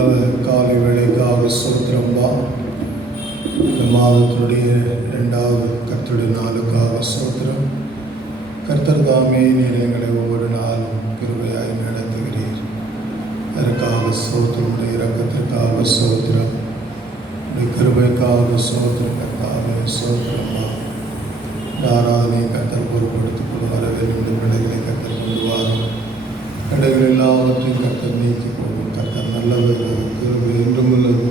நல்ல காலை வேளைக்காக சோத்திரம்பா. இந்த மாதத்தினுடைய 2வது கர்த்தருடைய நாளுக்காக சோத்திரம். கர்த்தர் தாமே நீர் எங்களை ஒவ்வொரு நாளும் கிருபையாய் நடத்துகிறீர். அதற்காக சோத்திரம். இரக்கத்திற்காக சோத்திரம். கிருபைக்காக சோத்திரம். கர்த்தாவே சோத்திரம்பா. ஆராதனை கர்த்தர் பொறுப்படுத்திக் கொண்டு வர வேண்டும். பிள்ளைகளை கர்த்தர் கொண்டு வாரும். கடைகள் எல்லாவற்றையும் கர்த்தர் நீக்கி போகும். கர்த்தர் நல்லவர், கிருபை என்றும் உள்ளது.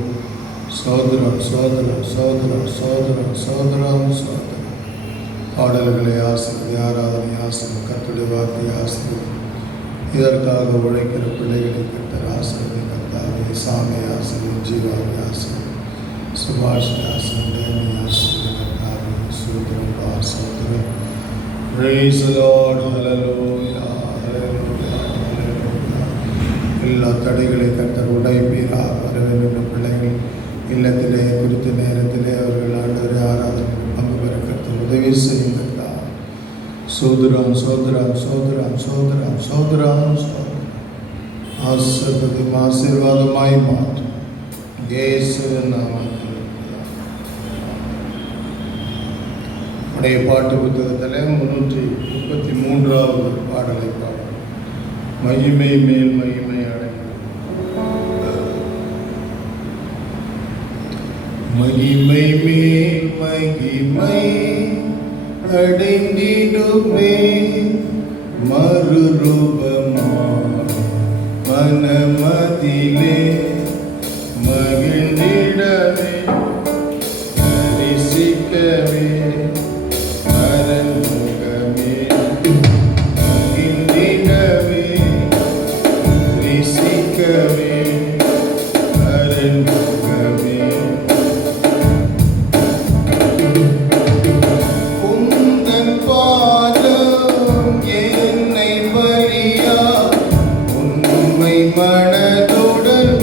சோதரம் சோதரம் சோதரம் சோதரம் சோதரம் சோதரம். பாடல்களை ஆசிரியர், ஆராதனை ஆசிரியர், கர்த்தருடைய வார்த்தை ஆசிரியர். இதற்காக உழைக்கிற பிள்ளைகளை கர்த்தர் ஆசிரியர். கர்த்தாவே சாமி ஆசிரியர், ஜீவாவி ஆசிரியர், சுபாஷ் ஆசிரியர், தேவி ஆசிரியர். கர்த்தாவே சோதரம் சோதரம். Praise the Lord. Hallelujah. எல்லா தடைகளை கர்த்தர் உடைப்பீராக. வர வேண்டும் பிள்ளைகள் இல்லத்திலே குறித்த நேரத்திலே அவர்கள் ஆண்டவரை ஆராதனை பங்கு பெற கர்த்தர் உதவி செய்யுங்கள். சோதரம் சோதரம் சோதரம் சோதரம் சோதரம் சோதரம். ஆசீர்வாதமாய் மாற்றும் இயேசுவின் நாமத்தில். உடைய பாட்டு புத்தகத்தில் 333வது பாடலை பாடும். மகிமை மேல் மகிமை அடைந்து, மகிமை மேல் மகிமை அடைந்திடுமே, மறுரூபமான மனமதிலே மகிழ்ந்திடவே, தரிசிக்கவே அரண்முகமே, மகிழ்ந்திடவே தரிசிக்கவே அரண்முகமே. உந்தன் பாதம் என்னை பலியா, உண்மை மனதுடன்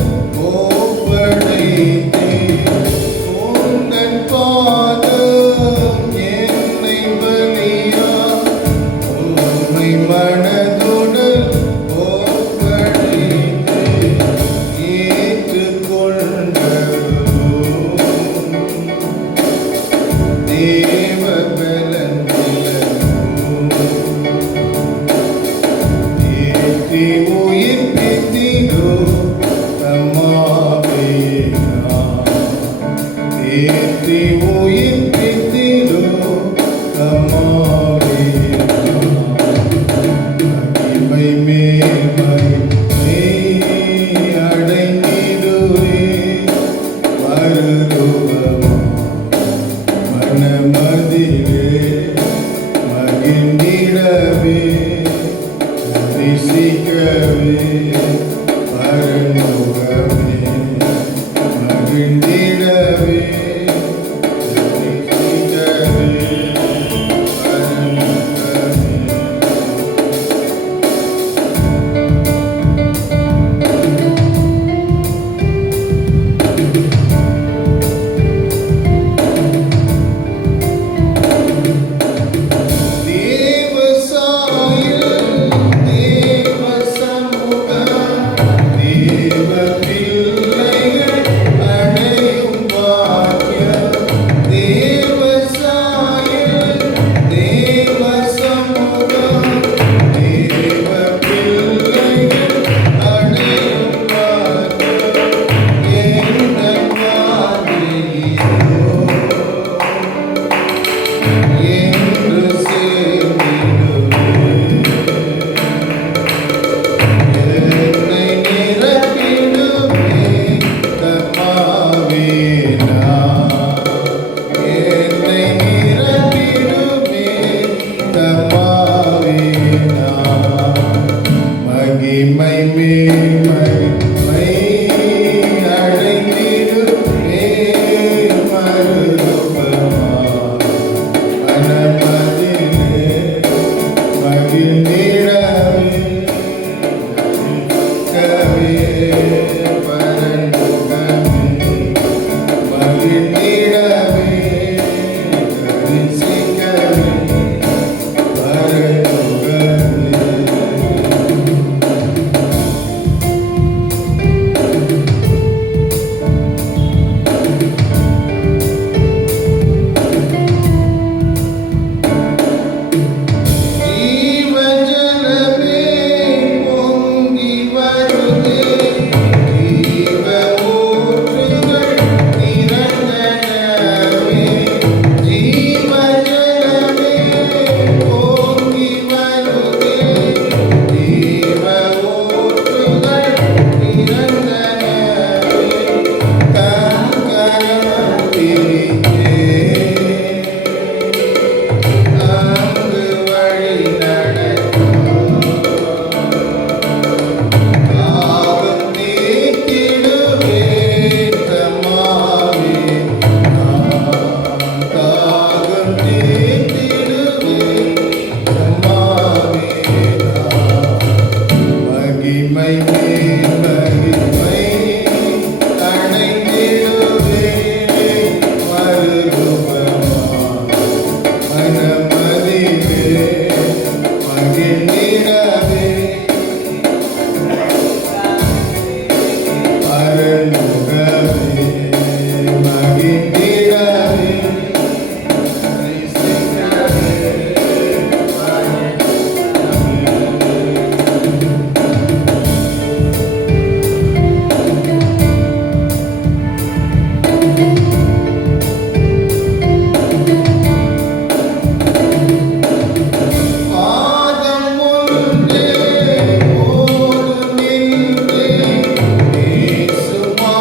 Suma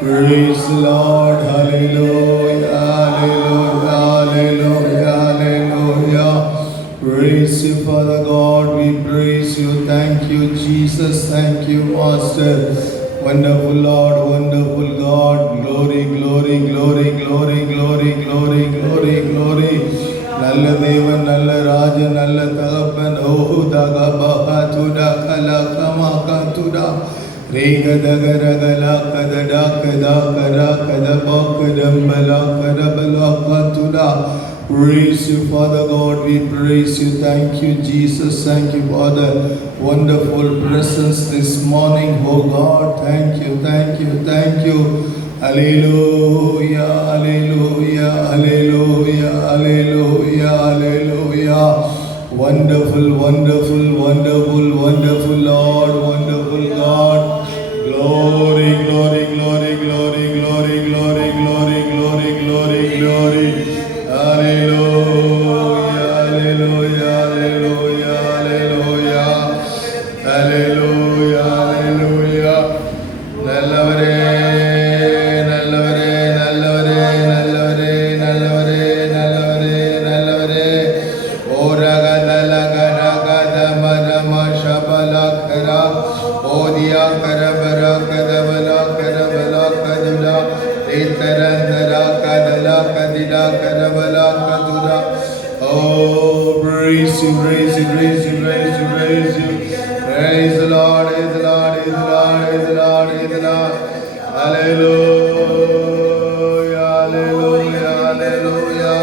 Praise the Lord, hallelujah, hallelujah, hallelujah, hallelujah. Praise you, Father God, we praise you. Thank you, Jesus. Thank you, Master. Wonderful Lord, wonderful God. Glory, glory, glory, glory, glory, glory, glory, glory. நல்ல தேவன், நல்ல ராஜன், நல்ல தகப்பன். ஓ தகபஹ துடா கலா comma கதுடா ரேக தகரகலா கதடா கதா கரா Gadaba கதம்பலா கரபலா கதுடா Praise you, Father God. We praise you. Thank you, Jesus. Thank you for the wonderful presence this morning, oh God. Thank you, thank you, thank you. Hallelujah, hallelujah, hallelujah, hallelujah, hallelujah. Wonderful, wonderful, wonderful, wonderful Lord, wonderful God. Glory, glory, glory, glory, glory, glory, glory, glory, glory, glory. Hallelujah, hallelujah, hallelujah, hallelujah, hallelujah, hallelujah. நல்லவரே, நல்லவரே, நல்லவரே, நல்லவரே, நல்லவரே, நல்லவரே, நல்லவரே. ஓரகதலகரகதமரமஷபலகரா, ஓதியாகரபரகதபலகரபலகதுலா, ஏத்தரந்தரகதலகதிலகரபலகதுலா. Oh, praise you, praise you, praise you, praise you, praise you. Praise the Lord, praise the Lord, praise the Lord, praise the Lord, praise the Lord. Hallelujah, hallelujah, hallelujah,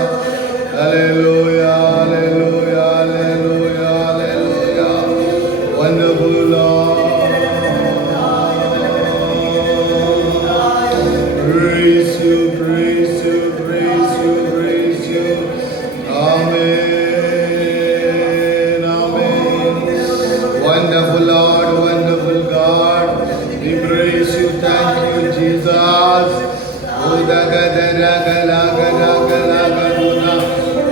hallelujah, hallelujah, hallelujah, hallelujah. Wonderful Lord. Praise you, praise you, praise you, praise you. Amen, amen. Wonderful Lord, wonderful God. We praise you, thank you, Jesus. Udagadarakalagalagalagaduna,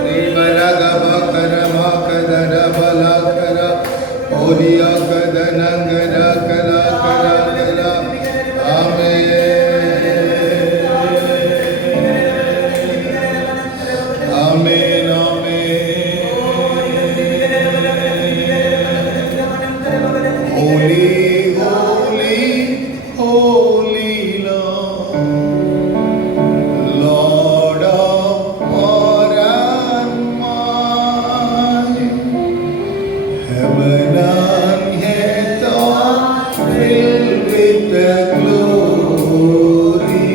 Ribaragabakaramakadarabhalakara, Odiyakadanangadakalakalakala. Amen. Amen, amen. Holy, holy, holy Lord, Lord of war and might, heaven and earth are filled with the glory.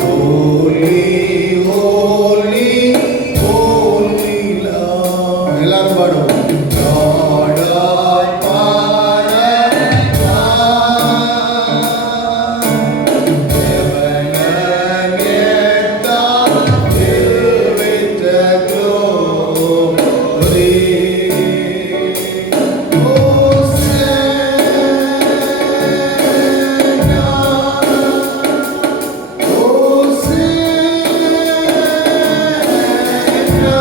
Holy, holy, holy Lord. எல்லாரும் பாடுவோம். Lord of power and might, heaven and earth are filled with the glory. Hosanna, Hosanna.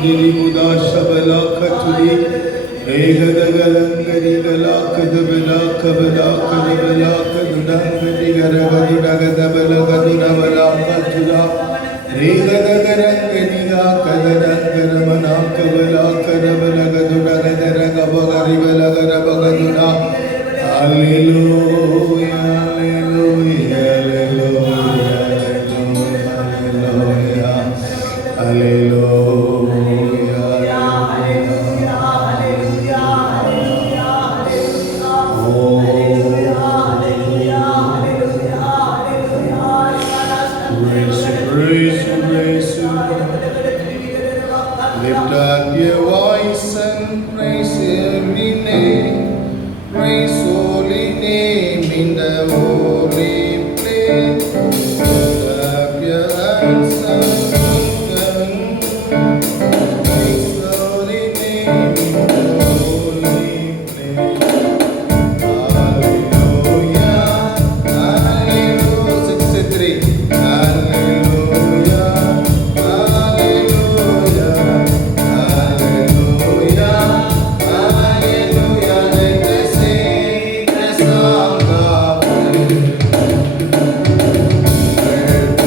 Dili Buddha Shabala Katuli, Regadagalangali Galakadabala Kabala Kadabala Kadudangadi Garagadudagabala Gadudabala Katula, Regadagaranganiga Kadarangaramana Kabala Kadabala Gadudagadagabagarivala Garabagaduna. Hallelujah, hallelujah, hallelujah, hallelujah, hallelujah, praise you, praise you. Lift up your voice and praise every name. Praise holy name in the holy place. Lift up your hands and sing. Praise holy name in the holy place. Hallelujah, hallelujah. 63. Hallelujah, hallelujah, hallelujah, hallelujah. Let us sing the song of praise. Let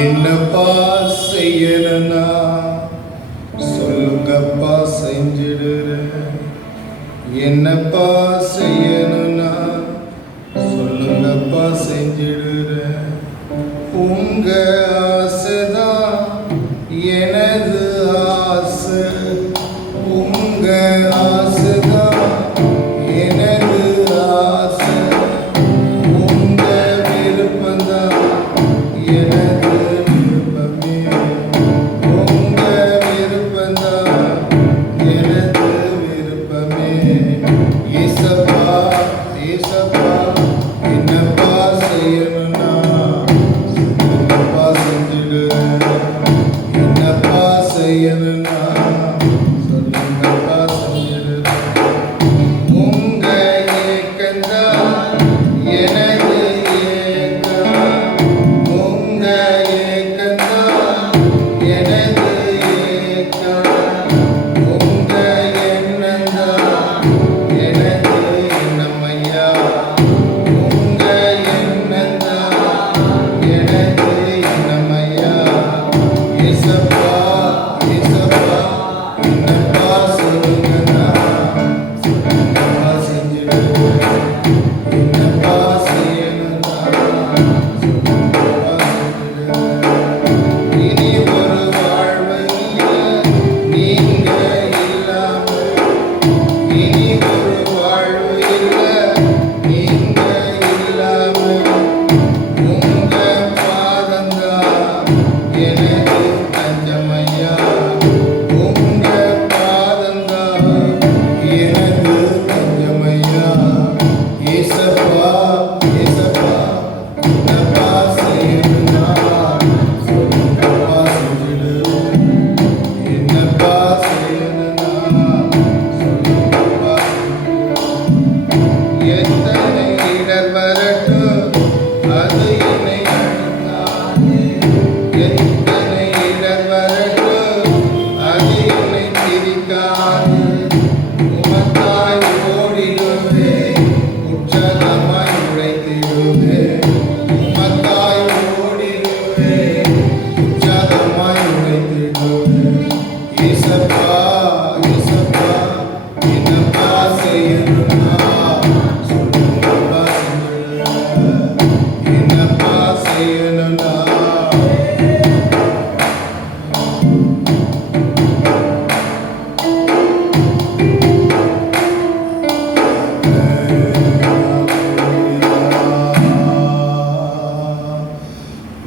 என்னப்பா செய்யணும்னா சொல்லுங்கப்பா செஞ்சிடுறேன். என்னப்பா செய்யணும்னா சொல்லுங்கப்பா செஞ்சிடுறேன். உங்க ஆசைதான் எனது ஆசை, உங்க ஆசைதான் எனது ஆசை, உங்க விருப்பம்தான் எனது விருப்பமே, உங்க விருப்பம்தான் எனது விருப்பமே. ஏசப்பா ஏசப்பா என்னப்பா செய்யணும்னா சொல்லுங்கப்பா செஞ்சிடுறேன். என்னப்பா செய்யணும்னா சொல்லுங்கப்பா செஞ்சிடுறேன். உங்க ஏக்கந்தான் எனது ஏக்கம், உங்க ஏக்கந்தான் எனது ஏக்கம், உங்க எண்ணந்தான் எனது எண்ணமையா, உங்க எண்ணந்தான் எனது எண்ணமையா. ஏசப்பா ஏசப்பா என்னப்பா சொல்லுங்கண்ணா சொல்லுங்கப்பா செஞ்சிடுவேன். என்னப்பா செய்யணும்னா சொல்லுங்கப்பா செஞ்சிடுவேன். இனி ஒரு வாழ்வு இல்லை நீங்க இல்லாம, இனி ஒரு வாழ்வு இல்லை நீங்க இல்லாம, உங்க பாதந்தான் எனக்கு தஞ்சமையா, உங்க பாதந்தான் எனக்கு தஞ்சமையா. ஏசப்பா ஏசப்பா என்னப்பா செய்யணும்னா சொல்லுங்கப்பா செஞ்சிடுவேன். என்னப்பா செய்யணும்னா சொல்லுங்கப்பா செஞ்சிடுவேன். எத்தனை இடர் வரட்டும் அது என்னை அழுத்தாது, எத்தனை இடர் வரட்டும் அது என்னை திரிக்காது. உமக்காய் ஓடிடுவேன், உற்சாகமாய் உழைத்திடுவேன். உமக்காய் ஓடிடுவேன், உற்சாகமாய் உழைத்திடுவேன். ஏசப்பா ஏசப்பா என்னப்பா செய்யணும்னா சொல்லுங்கப்பா செஞ்சிடுவேன். என்னப்பா செய்யணும்னா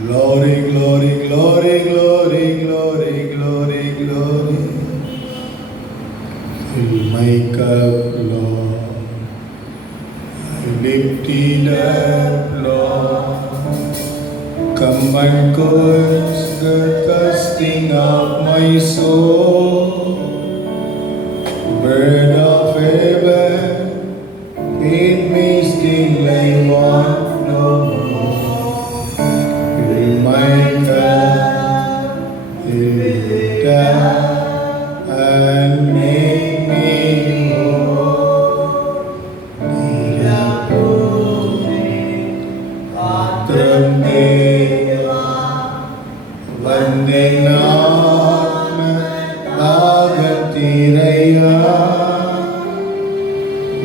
glory glory glory glory glory glory glory. Fill my cup, Lord, I lift it up, Lord. Come and quench the thirsting of my soul. Bread of heaven, feed me still I want no more. Fill my cup, fill it up, and make me whole. பாத்திரம் தேவா வந்தேன் ஆத்ம தாகத்தீரையா,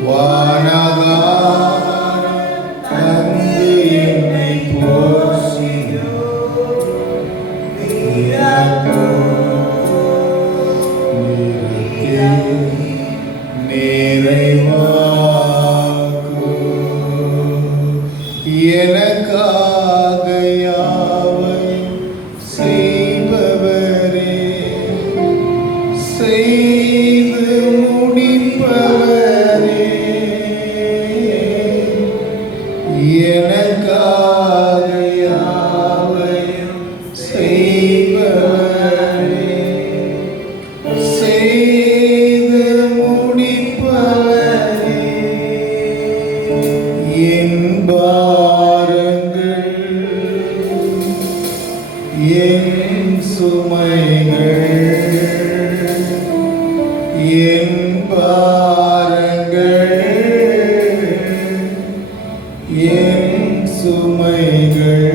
வானகாரம் தந்து என்னை போஷியோ. எனக்காக யாவையும் செய்பவரே, செய்து முடிப்பவரே, எனக்காக யாவையும் செய்பவரே, செய்து முடிப்பவரே. என் பாரங்கள் என் சுமைகள், என் பாரங்கள் என் சுமைகள்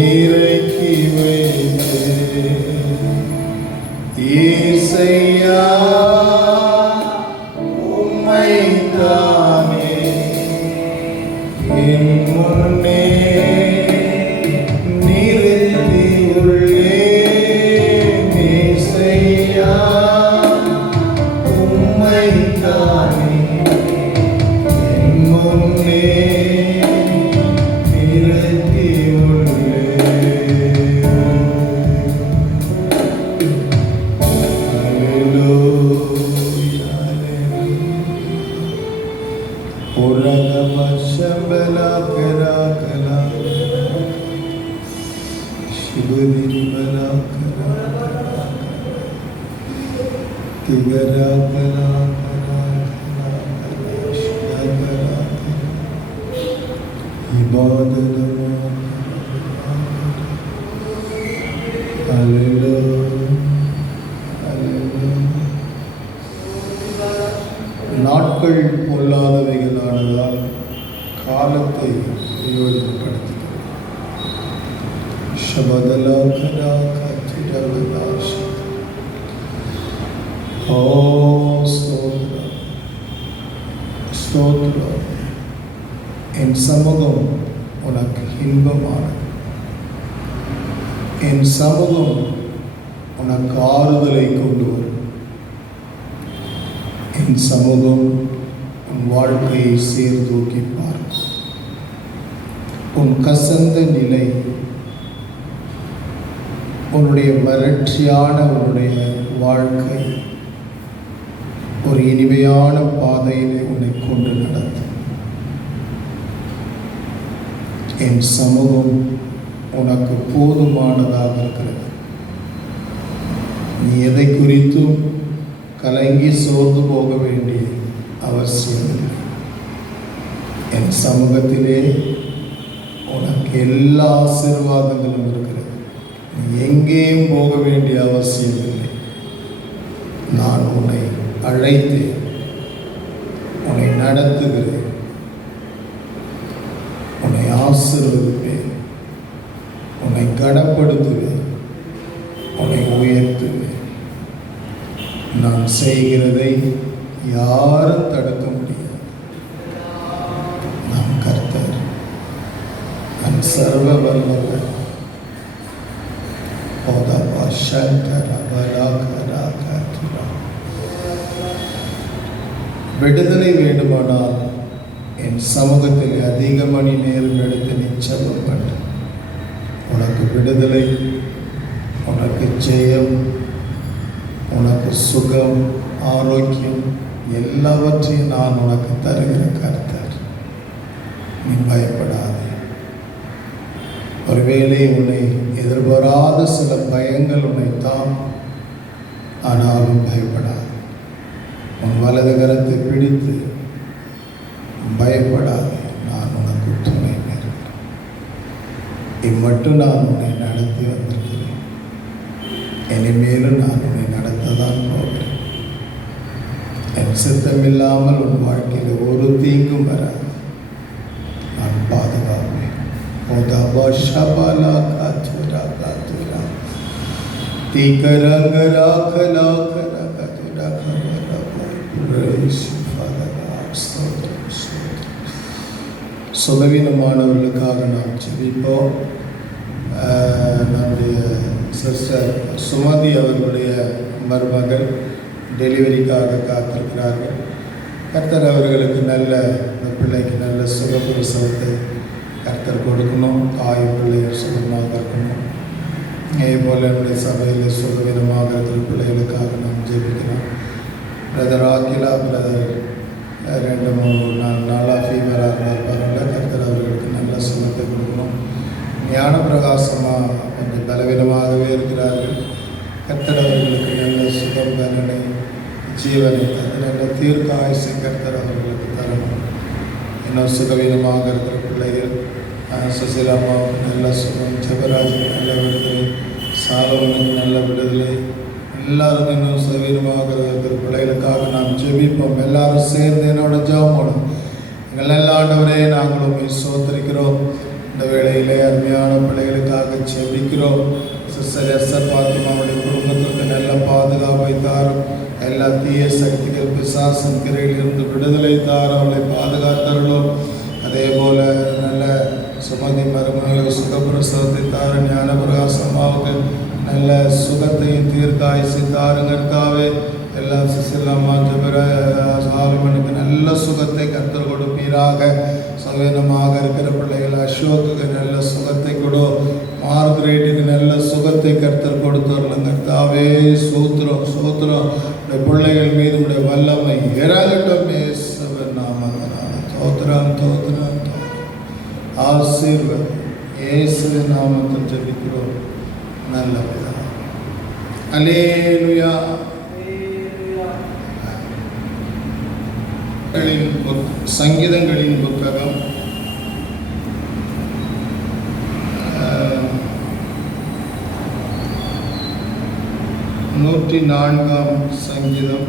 இறக்கி வைத்தேன். இயேசையா உம்மைத்தானே என் முன்னே நிறுத்தியுள்ளேன். இயேசையா உம்மைத்தானே என் முன்னே நாட்கள் பொல்லாதவைகளானதால் காலத்தை பிரயோஜனப்படுத்துகிறோம். என் சமூகம் உனக்கு இன்பமானது. என் சமூகம் உனக்கு ஆறுதலை கொண்டு வரும். என் சமூகம் உன் வாழ்க்கையை சீர்தூக்கி பார்க்கும். உன் கசந்த நிலை, உன்னுடைய வறட்சியான உன்னுடைய வாழ்க்கை ஒரு இனிமையான பாதையிலே உன்னை கொண்டு நடத்தும். என் சமூகம் உனக்கு போதுமானதாக இருக்கிறது. நீ எதை குறித்தும் கலங்கி சோர்ந்து போக வேண்டிய அவசியம் இல்லை. என் சமூகத்திலே உனக்கு எல்லா ஆசீர்வாதங்களும் இருக்கிறது. நீ எங்கேயும் போக வேண்டிய அவசியம் இல்லை. நான் உன்னை அழைத்தேன், உன்னை நடத்துகிறேன், உன்னை ஆசீர்வதிப்பேன், உன்னை கனப்படுத்துவேன், உன்னை உயர்த்துவேன். நான் செய்கிறதை யாரும் தடுக்க முடியாது. நான் கர்த்தர், நான் சர்வ வல்லவர். விடுதலை வேண்டுமானால் என் சமூகத்தில் அதிக மணி நேரம் எடுத்து நிச்சயம் பண்ணு. உனக்கு விடுதலை, உனக்கு ஜெயம், உனக்கு சுகம், ஆரோக்கியம் எல்லாவற்றையும் நான் உனக்கு தருகிற கர்த்தர். நீ பயப்படாதே. ஒருவேளை உன்னை எதிர்பாராத சில பயங்கள் உன்னை தான், ஆனாலும் பயப்படாது. உன் வலது கரத்தை பிடித்து பயப்படாதே, நான் உனக்கு துணை இருக்கிறேன். இம்மட்டும் நான் உன்னை நடத்தி வந்திருக்கிறேன். இனிமேலும் நான் உன்னை நடத்ததான் போகிறேன். என் சித்தமில்லாமல் உன் வாழ்க்கையில் ஒரு தீங்கும் வராது. நான் பாதுகாப்பேன். சுகவீனமானவர்களுக்காக நாம் ஜெபிப்போம். நம்முடைய சிஸ்டர் சுமதி அவர்களுடைய மருமகள் டெலிவரிக்காக காத்திருக்கிறார்கள். கர்த்தர் அவர்களுக்கு நல்ல, இந்த பிள்ளைக்கு நல்ல சுகப்பிரசவத்தை கர்த்தர் கொடுக்கணும். தாய் பிள்ளைகள் சுகமாக இருக்கணும். இதேபோல் என்னுடைய சபையில் சுகவீனமாக இருக்கிற பிள்ளைகளுக்காக நாம் ஜெபிக்கிறோம். பிரதர் ஆக்கிலா பிரதர் 2-3 நாளாக ஃபீவராக இருப்பாங்க. கர்த்தர் அவர்களுக்கு நல்ல சுகத்தை கொடுக்கணும். ஞான பிரகாசமாக கொஞ்சம் பலவீனமாகவே இருக்கிறார்கள். கர்த்தர் அவர்களுக்கு நல்ல சுகம், பலனை, ஜீவனை தந்து நல்ல தீர்க்க ஆயுசை கர்த்தர் அவர்களுக்கு தரணும். இன்னும் சுகவீனமாக இருக்கிற பிள்ளைகள் சுசிலாமாவுக்கு நல்ல சுகம், ஜெபராஜுக்கு நல்ல விடுதலை, சாலவனுக்கு நல்ல விடுதலை, எல்லாருக்கும் இன்னும் சுகவீனமாக இருக்கிற பிள்ளைகளுக்காக நாம் ஜெபிப்போம். எல்லாரும் சேர்ந்து என்னோட ஜெபம் போடும். எங்கள் நல்ல ஆண்டவரே, நாங்கள் உண்மை சோதரிக்கிறோம். இந்த வேளை வேளையிலே அருமையான பிள்ளைகளுக்காக செபிக்கிறோம். சிஸ்டர் எஸ்ஆர் பாத்திமாவுடைய குடும்பத்திற்கு நல்ல பாதுகாப்பை தாரும். எல்லா தீய சக்திகள் பிசாசின் கிரையிலிருந்து விடுதலை தாரும். அவளை பாதுகாத்தருளும். அதே போல நல்ல சுமதி மருமகளுக்கு சுகப்பிரசவத்தை தாரும். ஞானபிரகாசமாவுக்கு நல்ல சுகத்தையும் தீர்க்காயுசை தாருங்கர்த்தாவே. எல்லா சிசிலம்மா ஜபர சாலுமனுக்கு நல்ல சுகத்தை கர்த்தர் கொடுப்பீராக. சவீனமாக இருக்கிற பிள்ளைகள் அசோக்குக்கு நல்ல சுகத்தை கொடு. மார்கரேட்டுக்கு நல்ல சுகத்தை கர்த்தர் கொடுத்துடலாம். கர்த்தாவே சூத்திரம் சூத்திரம் பிள்ளைகள் மீது உடைய வல்லமை இறங்கட்டும். இயேசுவின் நாமத்தினால தோத்திரம் தோத்திரம் ஆசீர்வாதம். இயேசுவின் நாமத்தில் ஜெபிக்கிறோம் நல்ல பிதாவே. அல்லேலூயா. சங்கீதங்களின் புத்தகம் 104 சங்கீதம்.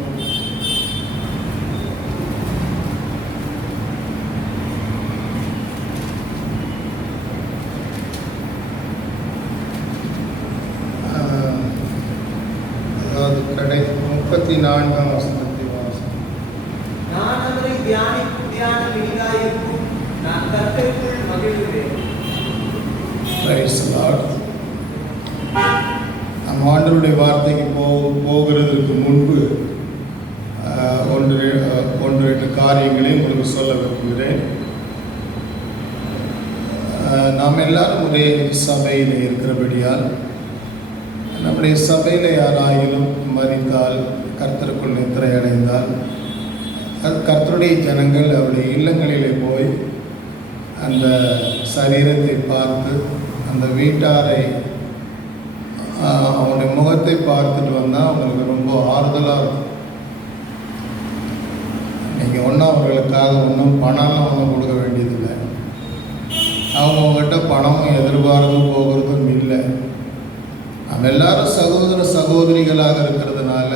அதாவது 34 வசனத்தை வாசம். நான் அவரை தியானிக்கும் தியானம் இனிதாயிருக்கும். நான் கர்த்தருக்குள் மகிழ்கிறேன். Praise the Lord. நம்ம ஆண்டவருடைய வார்த்தைக்கு போகிறதுக்கு முன்பு ஒன்று ரெண்டு காரியங்களை உங்களுக்கு சொல்ல விரும்புகிறேன். நாம் எல்லாரும் ஒரே சபையில் இருக்கிறபடியால் நம்முடைய சபையில் யாராயிலும் மரித்தால், கர்த்தருக்குள் நித்திரை அடைந்தால், அது கர்த்தருடைய ஜனங்கள் அவருடைய இல்லங்களிலே போய் அந்த சரீரத்தை பார்த்து அந்த வீட்டாரை அவனுடைய முகத்தை பார்த்துட்டு வந்தால் அவங்களுக்கு ரொம்ப ஆறுதலாக இருக்கும். நீங்கள் ஒன்றும் அவர்களுக்காக ஒன்றும் பணம்லாம் ஒன்றும் கொடுக்க வேண்டியதில்லை. அவங்கக்கிட்ட பணமும் எதிர்பார்த்தும் போகிறதும் இல்லை. நம்ம எல்லாரும் சகோதர சகோதரிகளாக இருக்கிறதுனால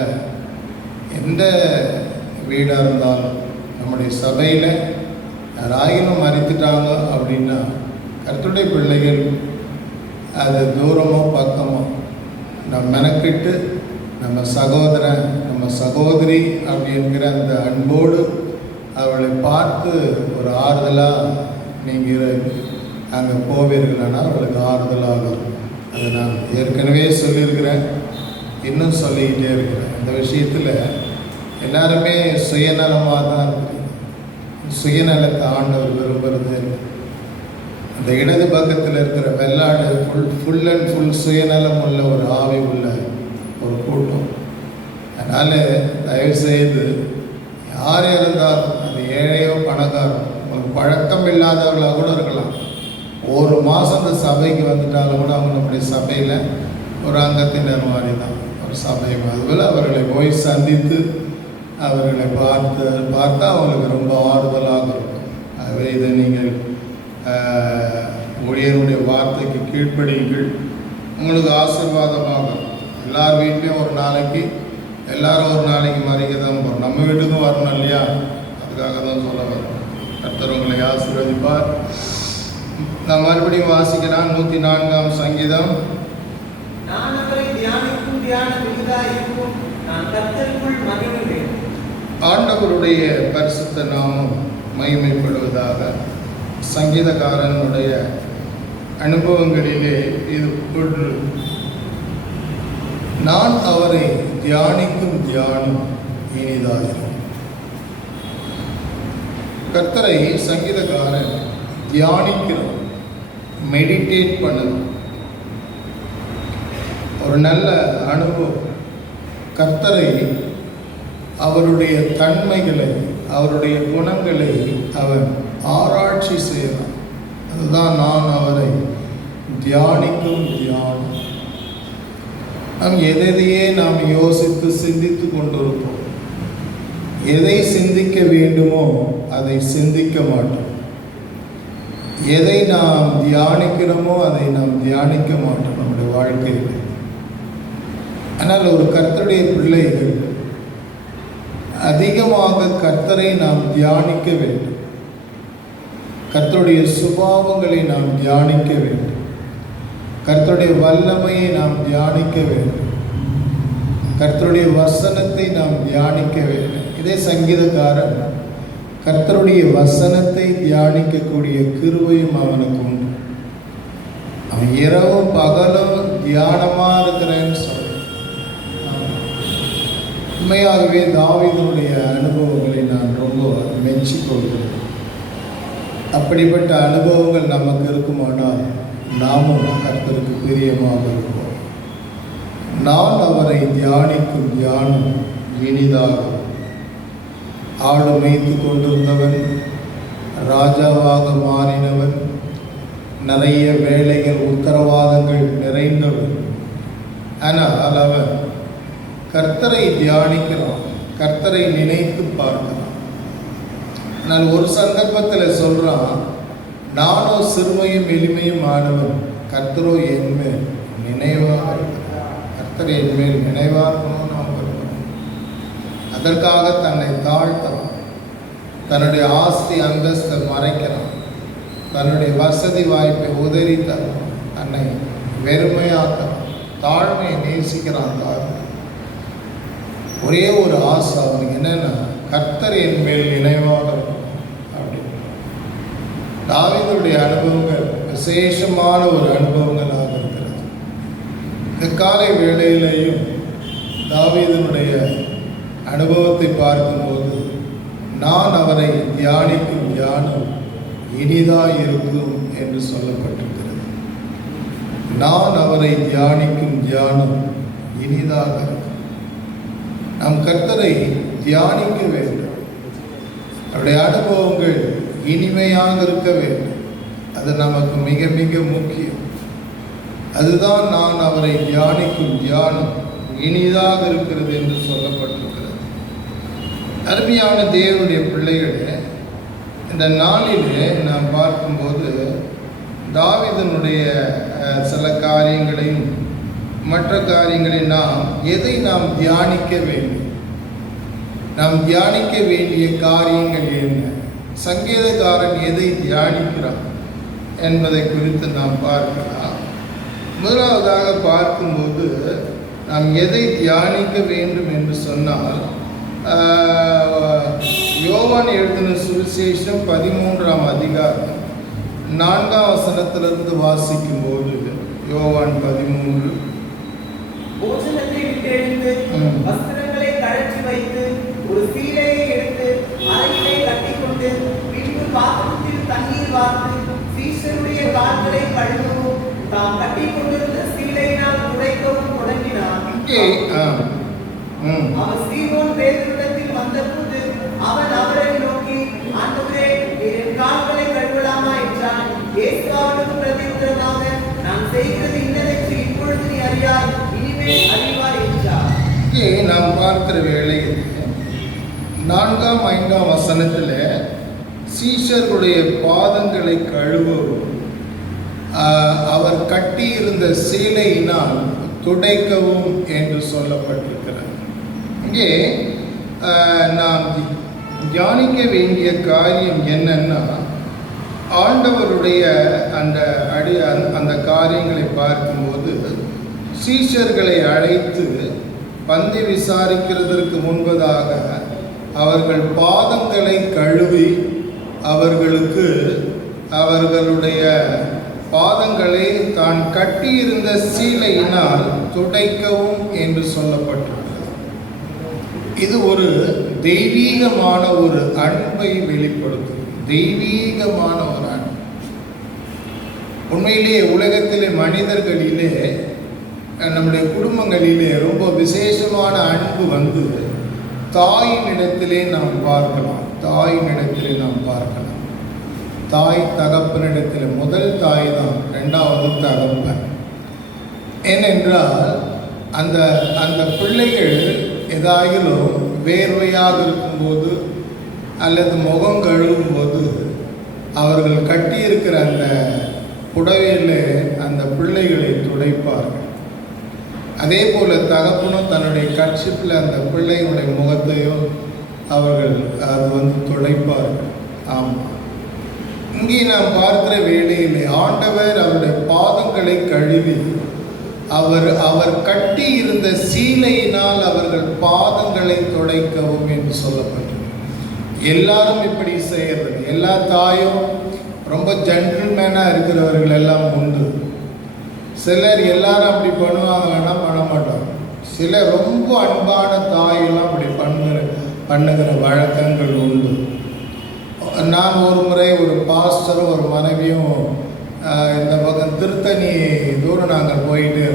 எந்த வீடாக இருந்தாலும் நம்முடைய சபையில் யாராயினும் மறித்துட்டாங்க அப்படின்னா கர்த்தருடைய பிள்ளைகள் அது தூரமோ பக்கமோ நம்ம மெனக்கிட்டு நம்ம சகோதரன் நம்ம சகோதரி அப்படிங்கிற அந்த அன்போடு அவளை பார்த்து ஒரு ஆறுதலாக நீங்கள் அங்கே போவீர்களானால் அவளுக்கு ஆறுதலாகும். அதை நான் ஏற்கனவே சொல்லியிருக்கிறேன், இன்னும் சொல்லிக்கிட்டே இருக்கிறேன். இந்த விஷயத்தில் எல்லாருமே சுயநலமாக தான் இருக்குது. சுயநலத்தை ஆண்டவர் விரும்புகிறது. அந்த இடது பக்கத்தில் இருக்கிற வெள்ளாடு ஃபுல் அண்ட் ஃபுல் சுயநலம் உள்ள ஒரு ஆவி உள்ள ஒரு கூட்டம். அதனால் தயவுசெய்து யார் இருந்தாலும் அது ஏழையோ பணக்காரோ உங்களுக்கு பழக்கம் இல்லாதவர்களாக கூட இருக்கலாம். ஒரு மாதம் அந்த சபைக்கு வந்துட்டாலும் கூட அவங்க நம்முடைய சபையில் ஒரு அங்கத்தினர் மாதிரி தான், ஒரு சபை அதுபோல் அவர்களை போய் சந்தித்து அவர்களை பார்த்தா அவங்களுக்கு ரொம்ப ஆறுதலாக இருக்கும். ஆகவே இதை நீங்கள் ஊழியருடைய வார்த்தைக்கு கீழ்ப்படியுங்கள், உங்களுக்கு ஆசீர்வாதமாக. எல்லார் வீட்லேயும் ஒரு நாளைக்கு எல்லாரும் ஒரு நாளைக்கு மறிக்க தான் போகிறோம். நம்ம வீட்டுக்கும் வரணும் இல்லையா? அதுக்காக தான் சொல்ல வரோம். கர்த்தர் உங்களை ஆசீர்வதிப்பார். நான் மறுபடியும் வாசிக்கிறேன். 104 சங்கீதம். நான் அவரை தியானிக்கும் தியானம் இனிதாயிருக்கும். நான் கர்த்தருக்குள் மகிழ்கிறேன். ஆண்டவருடைய பரிசுத்த நாமம் மகிமைப்படுவதாக. சங்கீதக்காரனுடைய அனுபவங்களிலே இது ஒன்று. நான் அவரை தியானிக்கும் தியானம் இனிதாயிருக்கும். கர்த்தரை சங்கீதக்காரன் தியானிக்கிறோம், மெடிடேட் பண்ணணும். ஒரு நல்ல அனுபவம். கர்த்தரை அவருடைய தன்மைகளை அவருடைய குணங்களை அவன் ஆராய்ச்சி செய்கிறான். அதுதான் நான் அவரை தியானிக்கும் தியானம். நாம் எதையே நாம் யோசித்து சிந்தித்து கொண்டிருப்போம். எதை சிந்திக்க வேண்டுமோ அதை சிந்திக்க மாட்டோம். எதை நாம் தியானிக்கிறோமோ அதை நாம் தியானிக்க மாட்டோம் நம்முடைய வாழ்க்கையில். ஆனால் ஒரு கர்த்தருடைய பிள்ளைகள் அதிகமாக கர்த்தரை நாம் தியானிக்க வேண்டும். கர்த்தருடைய சுபாவங்களை நாம் தியானிக்க வேண்டும். கர்த்தருடைய வல்லமையை நாம் தியானிக்க வேண்டும். கர்த்தருடைய வசனத்தை நாம் தியானிக்க வேண்டும். இதே சங்கீதக்காரன் கர்த்தருடைய வசனத்தை தியானிக்கக்கூடிய கிருபையும் அவனுக்கு உண்டு. அவன் இரவும் பகலும் தியானமா இருக்கிறேன்னு சொல்றான். உண்மையாகவே தாவீதுடைய அனுபவங்களை நான் ரொம்ப மெச்சிக்கொள்கிறேன். அப்படிப்பட்ட அனுபவங்கள் நமக்கு இருக்குமானால் நாமும் கர்த்தருக்கு பிரியமாக இருப்போம். நான் அவரை தியானிக்கும் தியானம் இனிதாகும். ஆடு மேய்த்து கொண்டிருந்தவன், ராஜாவாக மாறினவன், நிறைய வேலைகள் உத்தரவாதங்கள் நிறைந்தவன். ஆனால் அவன் கர்த்தரை தியானிக்கிறான், கர்த்தரை நினைத்து பார்க்கிறான். ஆனால் ஒரு சந்தர்ப்பத்தில் சொல்கிறான், நானோ சிறுமையும் எளிமையும் ஆனவன், கர்த்தரோ என்மேல் நினைவாக இருக்கிறார். கர்த்தர் என்மேல் நினைவாக இருக்கணும்னு அவன் விரும்புகிறான். அதற்காக தன்னை தாழ்த்தான், தன்னுடைய ஆஸ்தி அந்தஸ்தை மறைக்கிறான், தன்னுடைய வசதி வாய்ப்பை உதறி தருவான், தன்னை வெறுமையாக்கிறான், தாழ்மையை நேசிக்கிறான். தாழ்மை ஒரே ஒரு ஆசை அவனுக்கு என்னன்னா, கர்த்தர் என் மேல் நினைவாக இருக்கும் அப்படின்னு. தாவீதுடைய அனுபவங்கள் விசேஷமான ஒரு அனுபவங்களாக இருக்கிறது. இந்த காலை வேளையிலேயும் தாவீதுடைய அனுபவத்தை பார்க்கும்போது, நான் அவரை தியானிக்கும் தியானம் இனிதாக இருக்கும் என்று சொல்லப்பட்டிருக்கிறது. நான் அவரை தியானிக்கும் தியானம் இனிதாக இருக்கும். நாம் கர்த்தரை தியானிக்க வேண்டும். அவருடைய அனுபவங்கள் இனிமையாக இருக்க வேண்டும். அது நமக்கு மிக மிக முக்கியம். அதுதான் நான் அவரை தியானிக்கும் தியானம் இனிதாக இருக்கிறது என்று சொல்லப்பட்டிருக்கிறது. அருமையான தேவனுடைய பிள்ளைகளே, இந்த நாளிலே நாம் பார்க்கும்போது தாவீதுடைய சில காரியங்களையும் மற்ற காரியங்களை எதை நாம் தியானிக்க வேண்டும், நாம் தியானிக்க வேண்டிய காரியங்கள் என்ன, சங்கீதக்காரன் எதை தியானிக்கிறான் என்பதை குறித்து நாம் பார்க்கலாம். முதலாவதாக பார்க்கும்போது நாம் எதை தியானிக்க வேண்டும் என்று சொன்னால், யோவான் எழுதின சுவிசேஷம் 13ஆம் அதிகாரம் 4ஆம் வசனத்திலிருந்து வாசிக்கும் போது, யோவான் 13, போஜனத்தை விட்டு எழுந்து வஸ்திரங்களை கழற்றி வைத்து ஒரு சீலையை எடுத்து அறையிலே கட்டிக்கொண்டு பின்பு பாத்திரத்தில் தண்ணீர் வார்த்து சீஷருடைய கால்களை கழுவவும் தாம் கட்டிக்கொண்டிருந்த சீலையினால் துடைக்கவும் தொடங்கினார். அவர் சீமோன் பேதுருவிடத்தில் வந்தபோது அவன் அவரை நோக்கி, ஆண்டவரே, என் கால்களை கழுவலாமா என்றான். இயேசு அவனுக்கு பிரதியுத்தரமாக, நான் செய்கிறது இன்னதென்று இப்பொழுது நீ அறியாய், இனிமேல் அறிவாய் என்றார். இங்கே நாம் பார்க்கிற வேளையில் 4ஆம் 5ஆம் வசனத்தில் சீஷர்களுடைய பாதங்களை கழுவவும் அவர் கட்டியிருந்த சீலையினால் துடைக்கவும் என்று சொல்லப்பட்டிருக்கிறது. இங்கே நாம் தியானிக்க வேண்டிய காரியம் என்னன்னா, ஆண்டவருடைய அந்த காரியங்களை பார்க்கும்போது சீஷர்களை அழைத்து பந்தி விசாரிக்கிறதற்கு முன்பதாக அவர்கள் பாதங்களை கழுவி அவர்களுக்கு அவர்களுடைய பாதங்களை தான் கட்டியிருந்த சீலையினால் துடைக்கவும் என்று சொல்லப்பட்டிருக்கிறது. இது ஒரு தெய்வீகமான ஒரு அன்பை வெளிப்படுத்தும். தெய்வீகமான ஒரு அன்பு. உண்மையிலேயே உலகத்திலே மனிதர்களிலே நம்முடைய குடும்பங்களிலே ரொம்ப விசேஷமான அன்பு வந்து தாயினிடத்திலே நாம் பார்க்கலாம். தாய் தகப்பனிடத்தில் முதல் தாய் தான், ரெண்டாவது தகப்பன். ஏனென்றால் அந்த பிள்ளைகள் ஏதாயிலும் வேர்வையாக இருக்கும்போது அல்லது முகம் கழுவும்போது அவர்கள் கட்டியிருக்கிற அந்த புடவையில் அந்த பிள்ளைகளை துடைப்பார்கள். அதே போல் தகப்பனும் தன்னுடைய கர்ச்சிப்பில் அந்த பிள்ளைகளுடைய முகத்தையும் அவர்கள் துடைப்பார்கள். ஆமாம், இங்கே நாம் பார்க்கிற வேளையிலே ஆண்டவர் அவருடைய பாதங்களை கழுவி அவர் கட்டி இருந்த சீலையினால் அவர்கள் பாதங்களை துடைக்கவும் என்று சொல்லப்பட்டது. எல்லாரும் இப்படி செய்யறது, எல்லா தாயும் ரொம்ப ஜென்டில்மேனாக இருக்கிறவர்கள் எல்லாம் உண்டு. சிலர் எல்லாரும் அப்படி பண்ணுவாங்கன்னா பண்ண மாட்டாங்க. சிலர் ரொம்ப அன்பான தாயெல்லாம் அப்படி பண்ணுகிற வழக்கங்கள் உண்டு. நான் ஒரு முறை ஒரு பாஸ்டரும் ஒரு மனைவியும் இந்த பக்கம் திருத்தணி தூரம் நாங்கள் போயிட்டு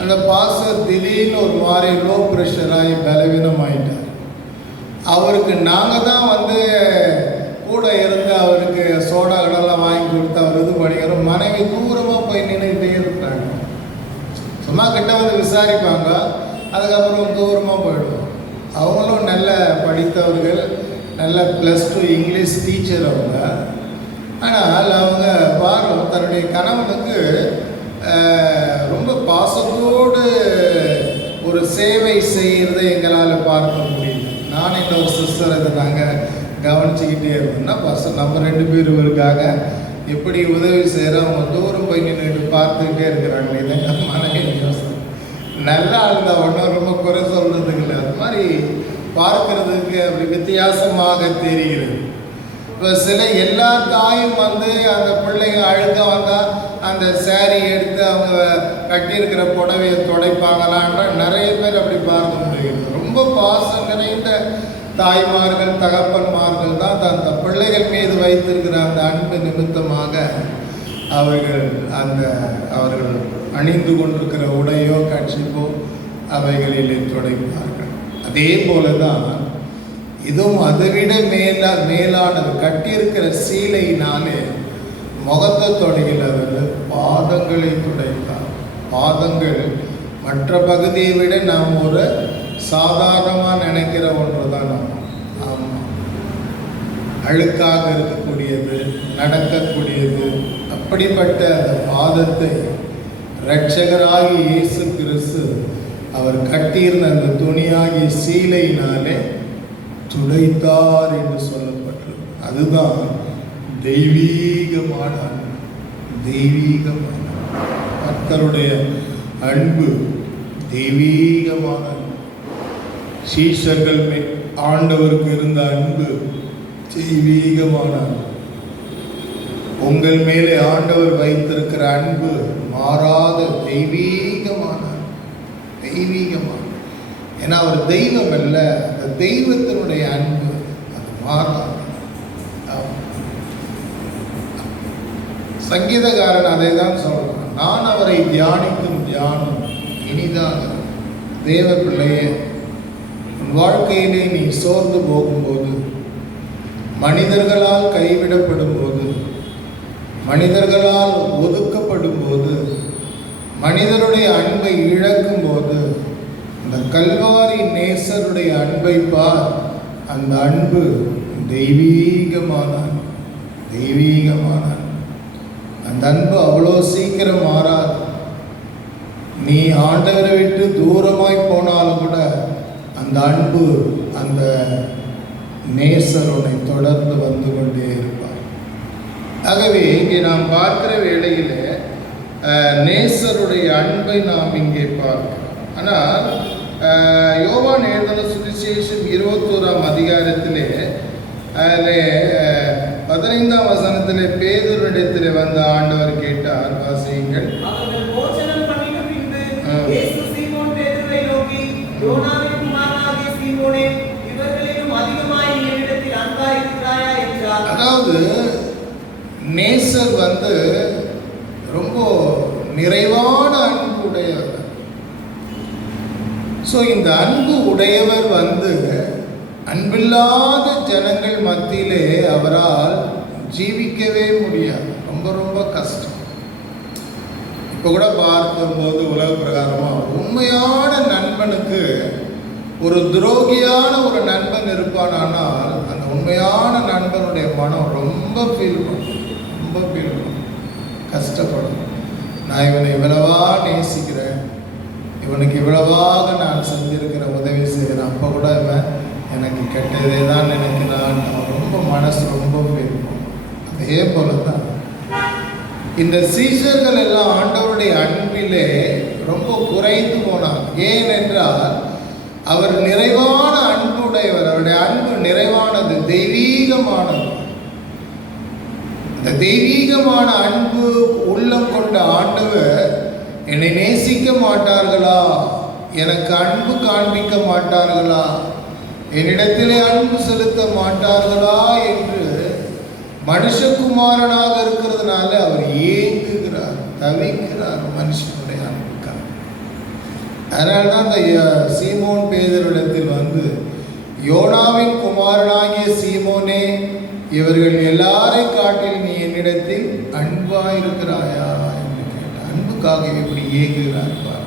அந்த பாஸ்டர் திடீர்னு ஒரு மாதிரி லோ ப்ரெஷராகி பலவீனம் ஆகிட்டார். அவருக்கு நாங்கள் தான் கூட இருந்து அவருக்கு சோடா கடலாம் வாங்கி கொடுத்து அவர் இது பண்ணிக்கிறோம். மனைவி தூரமாக போய் நின்றுக்கிட்டே இருக்கிறாங்க. சும்மா கிட்ட விசாரிப்பாங்க, அதுக்கப்புறம் தூரமாக போயிடுவோம். அவங்களும் நல்ல படித்தவர்கள், நல்ல +2 இங்கிலீஷ் டீச்சர் அவங்க. ஆனால் அவங்க தன்னுடைய கணவனுக்கு ரொம்ப பாசத்தோடு ஒரு சேவை செய்கிறதை எங்களால் பார்க்க முடியுது. நான் இன்னொரு சிஸ்டர் இதை நாங்கள் கவனிச்சுக்கிட்டே இருந்தோம்னா நம்ம 2 பேருக்காக எப்படி உதவி செய்கிற அவங்க தூரம் போய் நின்றுட்டு பார்த்துக்கிட்டே இருக்கிறாங்க. இதை மனைவி நல்லா ஆளுங்க ஒன்றும் ரொம்ப குறை சொல்கிறதுக்கு இல்லை. அது மாதிரி பார்க்கறதுக்கு அப்படி வித்தியாசமாக தெரிகிறது. இப்போ எல்லா தாயும் அந்த பிள்ளைங்க அழுக்க வந்தால் அந்த சேரீ எடுத்து அவங்க கட்டியிருக்கிற புடவையை துடைப்பாங்களான்ற நிறைய பேர் அப்படி பார்க்க முடியுது. ரொம்ப பாசம் நிறைந்த தாய்மார்கள், தகப்பன்மார்கள் தான் அந்த பிள்ளைகள் மீது வைத்திருக்கிற அந்த அன்பு நிமித்தமாக அவர்கள் அணிந்து கொண்டிருக்கிற உடையோ கட்சிப்போ அவைகளிலே துடைப்பார்கள். அதே போல தான் இதுவும் அதைவிட மேலானது கட்டியிருக்கிற சீலையினாலே முகத்தை தொடைகிறவர்கள் பாதங்களை துடைத்தார். பாதங்கள் மற்ற பகுதியை விட நாம் ஒரு சாதாரணமாக நினைக்கிற ஒன்று தான். ஆமாம், அழுக்காக இருக்கக்கூடியது, நடக்கக்கூடியது. அப்படிப்பட்ட அந்த பாதத்தை இரட்சகராகி இயேசு கிறிஸ்து அவர் கட்டியிருந்த அந்த துணியாகிய சீலையினாலே துடைத்தார் என்று சொல்லப்பட்டது. அதுதான் தெய்வீகமான கர்த்தருடைய அன்பு, தெய்வீகமான சீஷர்கள் ஆண்டவருக்கு இருந்த அன்பு தெய்வீகமான அன்பு. உங்கள் மேலே ஆண்டவர் வைத்திருக்கிற அன்பு மாறாத தெய்வீகமான தெய்வீகமான. ஏன்னா அவர் தெய்வம் அல்ல, அந்த தெய்வத்தினுடைய அன்பு அது மாறாது. சங்கீதக்காரன் அதை தான் சொல்றான், நான் அவரை தியானிக்கும் தியானம் இனிதாக. தேவ பிள்ளையே, உன் வாழ்க்கையிலே நீ சோர்ந்து போகும்போது, மனிதர்களால் கைவிடப்படும் போது, மனிதர்களால் ஒதுக்கப்படும் போது, மனிதருடைய அன்பை இழக்கும் போது, இந்த கல்வாரி நேசருடைய அன்பை பார். அந்த அன்பு தெய்வீகமான அந்த அன்பு அவ்வளோ சீக்கிரம் மாறாது. நீ ஆண்டவரை விட்டு தூரமாய் போனாலும் கூட அந்த அன்பு, அந்த நேசர் உன்னை தொடர்ந்து வந்து கொண்டே இருப்பார். ஆகவே இங்கே நாம் பார்க்கிற வேளையில் நேசருடைய அன்பை நாம் இங்கே பார்க்கிறோம். ஆனால் யோவான் எழுதின சுவிசேஷம் 21ஆம் அதிகாரத்திலே அதில் 15ஆம் வசனத்திலே பேதுருவிடத்திலே வந்த ஆண்டவர் கேட்டார், வாசியுங்கள். அவர்கள் போஜனம் பண்ணின பின்பு இயேசு சீமோன் பேதுருவை நோக்கி, யோனாவின் குமாரனாகிய சீமோனே, இவர்களிலும் அதிகமாய் நீ என்னிடத்தில் அன்பாய் இருக்கிறாயா என்றார். அதாவது நேசர் ரொம்ப நிறைவான அன்பு உடையவர். ஸோ இந்த அன்பு உடையவர் அன்பில்லாத ஜனங்கள் மத்தியிலே அவரால் ஜீவிக்கவே முடியாது. ரொம்ப ரொம்ப கஷ்டம். இப்போ கூட பார்க்கும்போது உலக பிரகாரமாக உண்மையான நண்பனுக்கு ஒரு துரோகியான ஒரு நண்பன் இருப்பானால் அந்த உண்மையான நண்பனுடைய மனம் ரொம்ப ஃபீல் பண்ணும், கஷ்டப்படும். நான் இவனை இவ்வளவா நேசிக்கிறேன், இவனுக்கு இவ்வளவாக நான் செஞ்சிருக்கிற உதவி செய்கிறேன், அப்போ கூட இவன் எனக்கு கெட்டதே தான் நினைக்கிறான். ரொம்ப மனசு ரொம்ப ஃபீல் பண்ணும். அதே அதே போலதான் இந்த சீஷர்கள் எல்லாம் ஆண்டவருடைய அன்பிலே ரொம்ப குறைந்து போனாங்க. ஏனென்றால் அவர் நிறைவான அன்புடையவர். அவருடைய அன்பு நிறைவானது, தெய்வீகமானது. இந்த தெய்வீகமான அன்பு உள்ளம் கொண்ட ஆண்டவர் என்னை நேசிக்க மாட்டார்களா, எனக்கு அன்பு காண்பிக்க மாட்டார்களா, என்னிடத்திலே அன்பு செலுத்த மாட்டார்களா என்று மனுஷகுமாரனாக இருக்கிறதுனால அவர் ஏங்குகிறார், தவிக்கிறார் மனுஷனுடைய அன்புக்காக. அதனால்தான் அந்த சீமோன் பேதுருவிடத்தில் வந்து, யோனாவின் குமாரனாகிய சீமோனே, இவர்கள் எல்லாரை காட்டில் நீ என்னிடத்தில் அன்பாயிருக்கிறாயா என்று கேட்டார். அன்புக்காக எப்படி ஏங்குகிறார் பார்.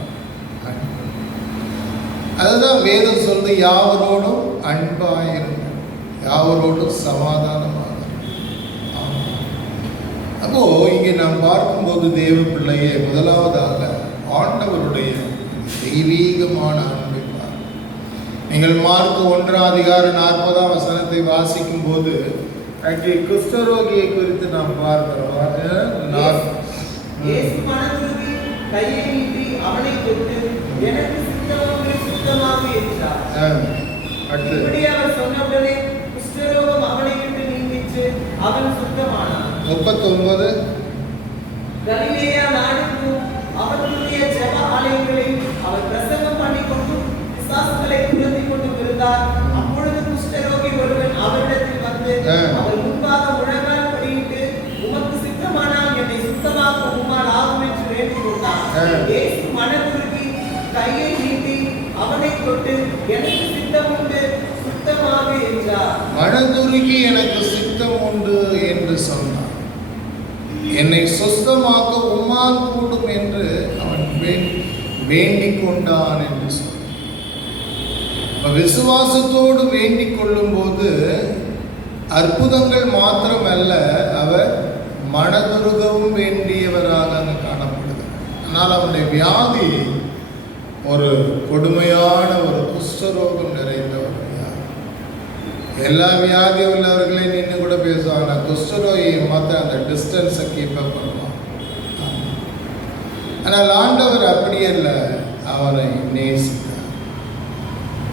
அதுதான் வேதம் சொல்றது, யாவரோடும் அன்பாயிருங்கள், யாவரோடும் சமாதானமாக. அப்போ இங்கே நாம் பார்க்கும்போது தேவ பிள்ளையே, முதலாவதாக ஆண்டவருடைய தெய்வீகமான அன்பை பார். நீங்கள் மார்க் 1:40 வாசிக்கும் போது குஷ்டரோகியை குறித்து நாம் பார்க்கிறோம். கையை நீட்டி அவனை தொட்டு, எனக்கு சுத்தமாக என்றார். இப்படி அவர் சொன்னவுடனே குஷ்டரோகம் அவனை விட்டு நீங்கிச்சு, அவன் சுத்தமானான். 39 கலிலேயா நாடெங்கும் அவர்களுடைய ஜெப ஆலயங்களில் அவர் பிரசங்கம் பண்ணிக்கொண்டு பிசாசுகளை துரத்திக் கொண்டு இருந்தார். அப்பொழுது குஷ்டரோகி ஒருவன் அவரிடத்தில் வந்து அவர் முன்பாக முழங்கால் படியிட்டு, உமக்கு சித்தமானால் என்னை சுத்தமாக்க உம்மால் ஆகும் என்று வேண்டிக் கொண்டார். இயேசு மனதுருகி கையை நீட்டி அவனை தொட்டு, எனக்கு சித்தம் உண்டு, சுத்தமாக என்றார். மனதுருகி எனக்கு சித்தம் உண்டு என்று சொன்னார். என்னை சுத்தமாக்க உம்மால் கூடும் என்று அவன் வேண்டிக் கொண்டான் என்று சொன்னார். விசுவாசத்தோடு வேண்டிக் கொள்ளும் போது அற்புதங்கள் மாத்திரமல்ல, அவர் மனதுருகவும் வேண்டியவராக அங்கு காணப்படுகிறார். ஆனால் அவனுடைய வியாதி ஒரு கொடுமையான ஒரு குஷ்டரோகம் நிறைந்த ஒரு வியாதி. எல்லா வியாதி உள்ளவர்களையும் நின்று கூட பேசுவாங்க, குஷ்டரோகியை மாத்திரம் அந்த டிஸ்டன்ஸை கீப் அப் பண்ணுவான். ஆனால் ஆண்டவர் அப்படியல்ல, அவரை நேசித்தார்.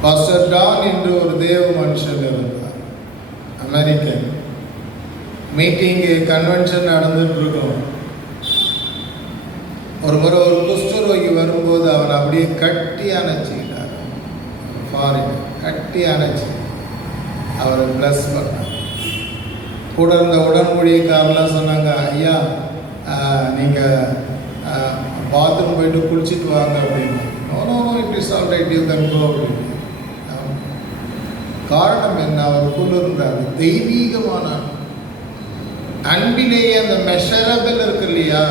பாஸ்டர் டான் என்று ஒரு தேவ மனுஷன் இருந்தார், அமெரிக்கன். மீட்டிங்கு கன்வென்ஷன் நடந்துட்டு இருக்கோம். ஒரு முறை ஒரு குஷ்டரோகி வரும்போது அவன் அப்படியே கட்டி அணைச்சிக்கிட்டார். ஃபாரின் கட்டி அணைச்சி அவரை ப்ளஸ் பண்ணார். கூட இருந்த உடன்படிக்கைக்காரெல்லாம் சொன்னாங்க, ஐயா நீங்கள் பாத்ரூம் போயிட்டு குளிச்சுட்டு வாங்க அப்படின்னு. No it is all right, you can go அப்படின்னு. காரணம் என்ன? அவருக்குள்ள இருந்த அந்த தெய்வீகமான அன்பிலேயே அந்த மெஷரபிள் இருக்கு இல்லையா,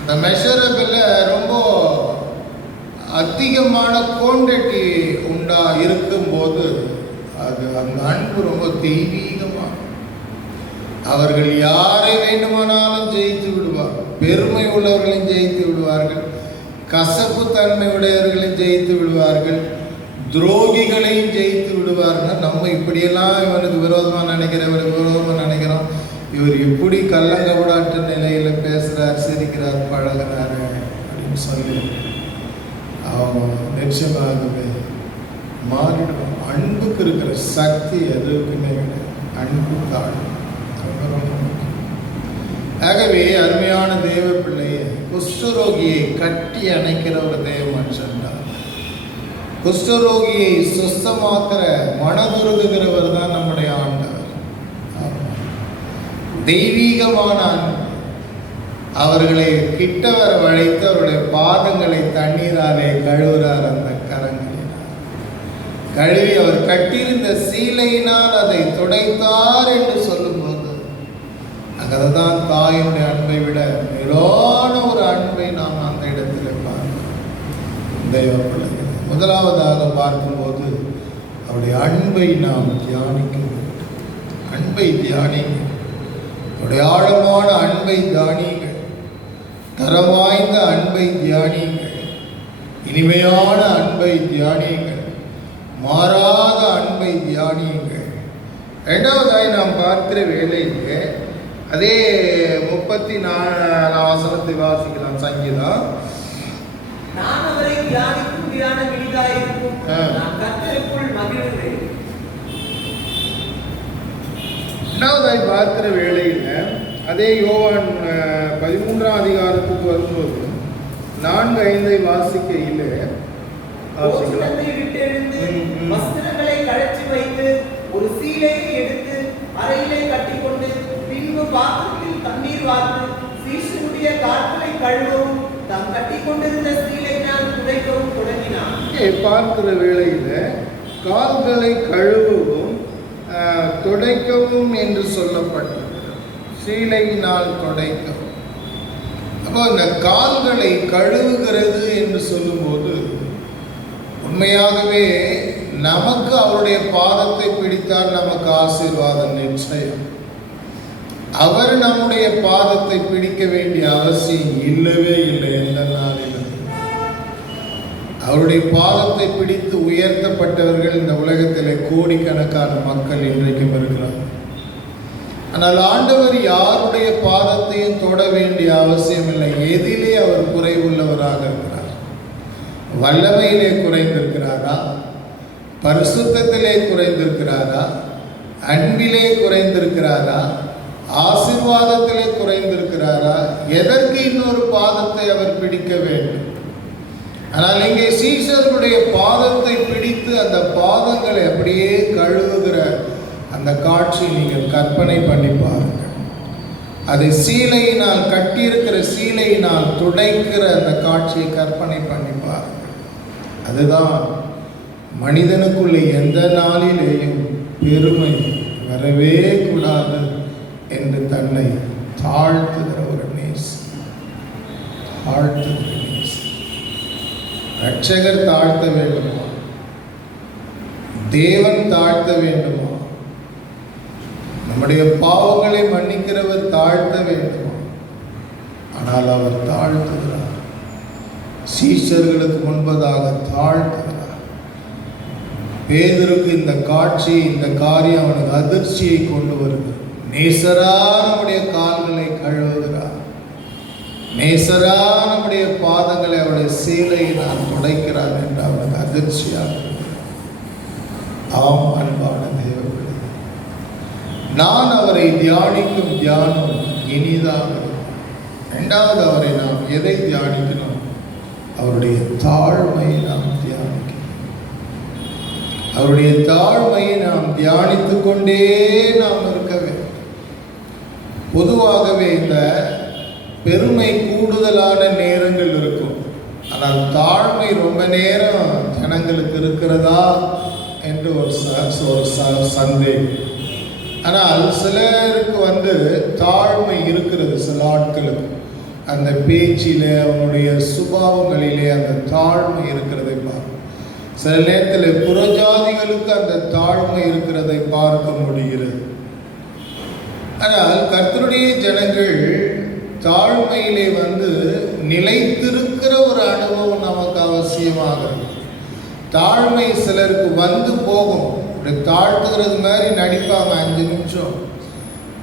அந்த மெஷரபிள் ரொம்ப அதிகமான குவான்டிட்டி இருக்கும்போது அது அந்த அன்பு ரொம்ப தெய்வீகமாக. அவர்கள் யாரை வேண்டுமானாலும் ஜெயித்து விடுவார்கள். பெருமை உள்ளவர்களையும் ஜெயித்து விடுவார்கள், கசப்பு தன்மை உடையவர்களையும் ஜெயித்து விடுவார்கள், துரோகிகளையும் ஜெயித்து விடுவார்கள். நம்ம இப்படியெல்லாம் இவனுக்கு விரோதமாக நினைக்கிறோம், இவருக்கு விரோதமாக நினைக்கிறோம், இவர் எப்படி கள்ளங்கபடாட்டு நிலையில் பேசுகிறார், சிரிக்கிறார், பழகிறாரு அப்படின்னு சொல்லி அவன் நிச்சயமாகவே மாறிடுவான். அன்புக்கு இருக்கிற சக்தி எதுக்குமே அன்பு தான் ரொம்ப ரொம்ப முக்கியம். ஆகவே அருமையான தேவ பிள்ளையை, குஷ்டரோகியை கட்டி அணைக்கிற ஒரு தேவ மனுஷன் தான். குஷ்டரோகியை சுத்தமாக்குற மனதுருகுகிறவர் தான் நம்முடைய ஆண்டவர். தெய்வீகமான அன்பு. அவர்களை கிட்ட வர வழைத்து அவருடைய பாதங்களை தண்ணீராலே கழுவுறார். அந்த கரங்களினால் கழுவி அவர் கட்டியிருந்த சீலையினால் அதை துடைத்தார் என்று சொல்லும்போது அங்கதான் தாயினுடைய அன்பை விட மேலான ஒரு அன்பை நாம் அந்த இடத்துல பார்க்கிறோம். தெய்வ பிள்ளைகள், முதலாவதாக பார்க்கும்போது அவருடைய அன்பை நாம் தியானிக்க வேண்டும். அன்பை தியானிக்க, அவருடைய ஆழமான அன்பை தியானியுங்கள், தரம் வாய்ந்த அன்பை தியானியுங்கள், இனிமையான அன்பை தியானியுங்கள், மாறாத அன்பை தியானியுங்கள். இரண்டாவதாய் நாம் பார்க்கிற வேளையிலே அதே 34 வசனத்தை வாசிக்கலாம். சங்கீதம். நான் அவரை தியானிக்கும் தியானம் இனிதாயிருக்கும். நான் கர்த்தருக்குள் மகிழ்கிறேன். இரண்டாவதாய் பார்க்கிற வேளையில் அதே யோவான் 13ஆம் அதிகாரத்துக்கு வரும்போது 4-5 வாசிக்கையில் போஜனத்தை விட்டெழுந்து வஸ்திரங்களை கழற்றி வைத்து ஒரு சீலையை எடுத்து அறையிலே கட்டிக்கொண்டு பின்பு பாத்திரத்தில் தண்ணீர் வார்த்து சீஷனுடைய கால்களை கழுவவும் தாம் கட்டிக்கொண்டிருந்த சீலையினால் துடைக்கவும் தொடங்கினார். பார்க்கிற வேளையில் கால்களை கழுவவும் துடைக்கவும் என்று சொல்லப்பட்டது. சீலையினால் துடைக்கவும். அப்போ இந்த கால்களை கழுவுகிறது என்று சொல்லும்போது உண்மையாகவே நமக்கு அவருடைய பாதத்தை பிடித்தால் நமக்கு ஆசீர்வாதம் நிச்சயம். அவர் நம்முடைய பாதத்தை பிடிக்க வேண்டிய அவசியம் இல்லவே இல்லை. எந்த நாளிலும் அவருடைய பாதத்தை பிடித்து உயர்த்தப்பட்டவர்கள் இந்த உலகத்தில் கோடிக்கணக்கான மக்கள் இன்றைக்கும் இருக்கிறார்கள். ஆனால் ஆண்டவர் யாருடைய பாதத்தையும் தொட வேண்டிய அவசியம் இல்லை. எதிலே அவர் குறைவுள்ளவராக இருக்கிறார்? வல்லமையிலே குறைந்திருக்கிறாரா? பரிசுத்தத்திலே குறைந்திருக்கிறாரா? அன்பிலே குறைந்திருக்கிறாரா? ஆசீர்வாதத்திலே குறைந்திருக்கிறாரா? எதற்கு இன்னொரு பாதத்தை அவர் பிடிக்க வேண்டும்? ஆனால் இங்கே சீஷர்களுடைய பாதத்தை பிடித்து அந்த பாதங்களை அப்படியே கழுவுகிற அந்த காட்சி நீங்கள் கற்பனை பண்ணி பாருங்கள். அதை சீலையினால் கட்டியிருக்கிற சீலையினால் துடைக்கிற அந்த காட்சியை கற்பனை பண்ணி பாருங்கள். அதுதான் மனிதனுக்குள்ளே எந்த நாளிலேயும் பெருமை வரவே கூடாது என்று தன்னை தாழ்த்துகிற ஒரு நேசம். தாழ்த்துகிற நேசம். ரட்சகர் தாழ்த்த வேண்டுமா? தேவன் தாழ்த்த வேண்டுமா? நம்முடைய பாவங்களை மன்னிக்கிறவர் தாழ்த்த வேண்டுமா? ஆனால் அவர் தாழ்த்துகிறார். சீஷர்களுக்கு முன்பதாக தாழ்த்துகிறார். பேதுருக்கு இந்த காட்சி, இந்த காரியம் அவனுக்கு அதிர்ச்சியை கொண்டு வருகிறது. நேசரா நம்முடைய கால்களை கழுவுகிறார். நேசரா நம்முடைய பாதங்களை அவருடைய சீலையை நான் துடைக்கிறார் என்று அவனுக்கு அதிர்ச்சியாக. ஆம் அன்பான தேவர்களே, நான் அவரை தியானிக்கும் தியானம் இனிதாக. இரண்டாவது, அவரை நாம் எதை தியானிக்கணும்? அவருடைய தாழ்மையை நாம் தியானிக்கணும். அவருடைய தாழ்மையை நாம் தியானித்து கொண்டே நாம் இருக்க வேண்டும். பொதுவாகவே இந்த பெருமை கூடுதலான நேரங்கள் இருக்கும். ஆனால் தாழ்மை ரொம்ப நேரம் ஜனங்களுக்கு இருக்கிறதா என்று ஒரு சந்தேகம். ஆனால் சிலருக்கு தாழ்மை இருக்கிறது. சில ஆட்களுக்கு அந்த பேச்சிலே, அவனுடைய சுபாவங்களிலே அந்த தாழ்மை இருக்கிறதை பார்க்க. சில நேரத்தில் புறஜாதிகளுக்கு அந்த தாழ்மை இருக்கிறதை பார்க்க முடிகிறது. ஆனால் கர்த்தருடைய ஜனங்கள் தாழ்மையிலே நிலைத்திருக்கிற ஒரு அனுபவம் நமக்கு அவசியமாகிறது. தாழ்மை சிலருக்கு போகும். தாழ்த்துகிறது மாதிரி நடிப்பாங்க. 5 நிமிஷம்,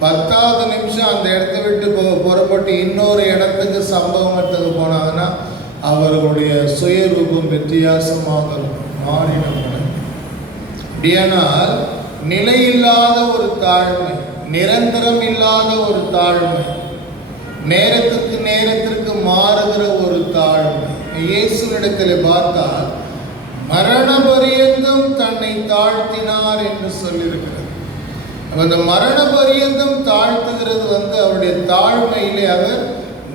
10வது நிமிஷம் அந்த இடத்த விட்டு புறப்பட்டு இன்னொரு இடத்துக்கு சம்பவத்துக்கு போனாங்கன்னா அவர்களுடைய சுயரூபம் வித்தியாசமாக மாறினாங்க. அப்படியானால் நிலையில்லாத ஒரு தாழ்மை, நிரந்தரம் இல்லாத ஒரு தாழ்மை, நேரத்திற்கு மாறுகிற ஒரு தாழ்மை. இயேசுவிடத்தில் பார்த்தால் மரண பரியந்தம் தன்னை தாழ்த்தினார் என்று சொல்லியிருக்கிறது. அந்த மரண பரியந்தம் தாழ்த்துகிறது அவருடைய தாழ்மையிலே அவர்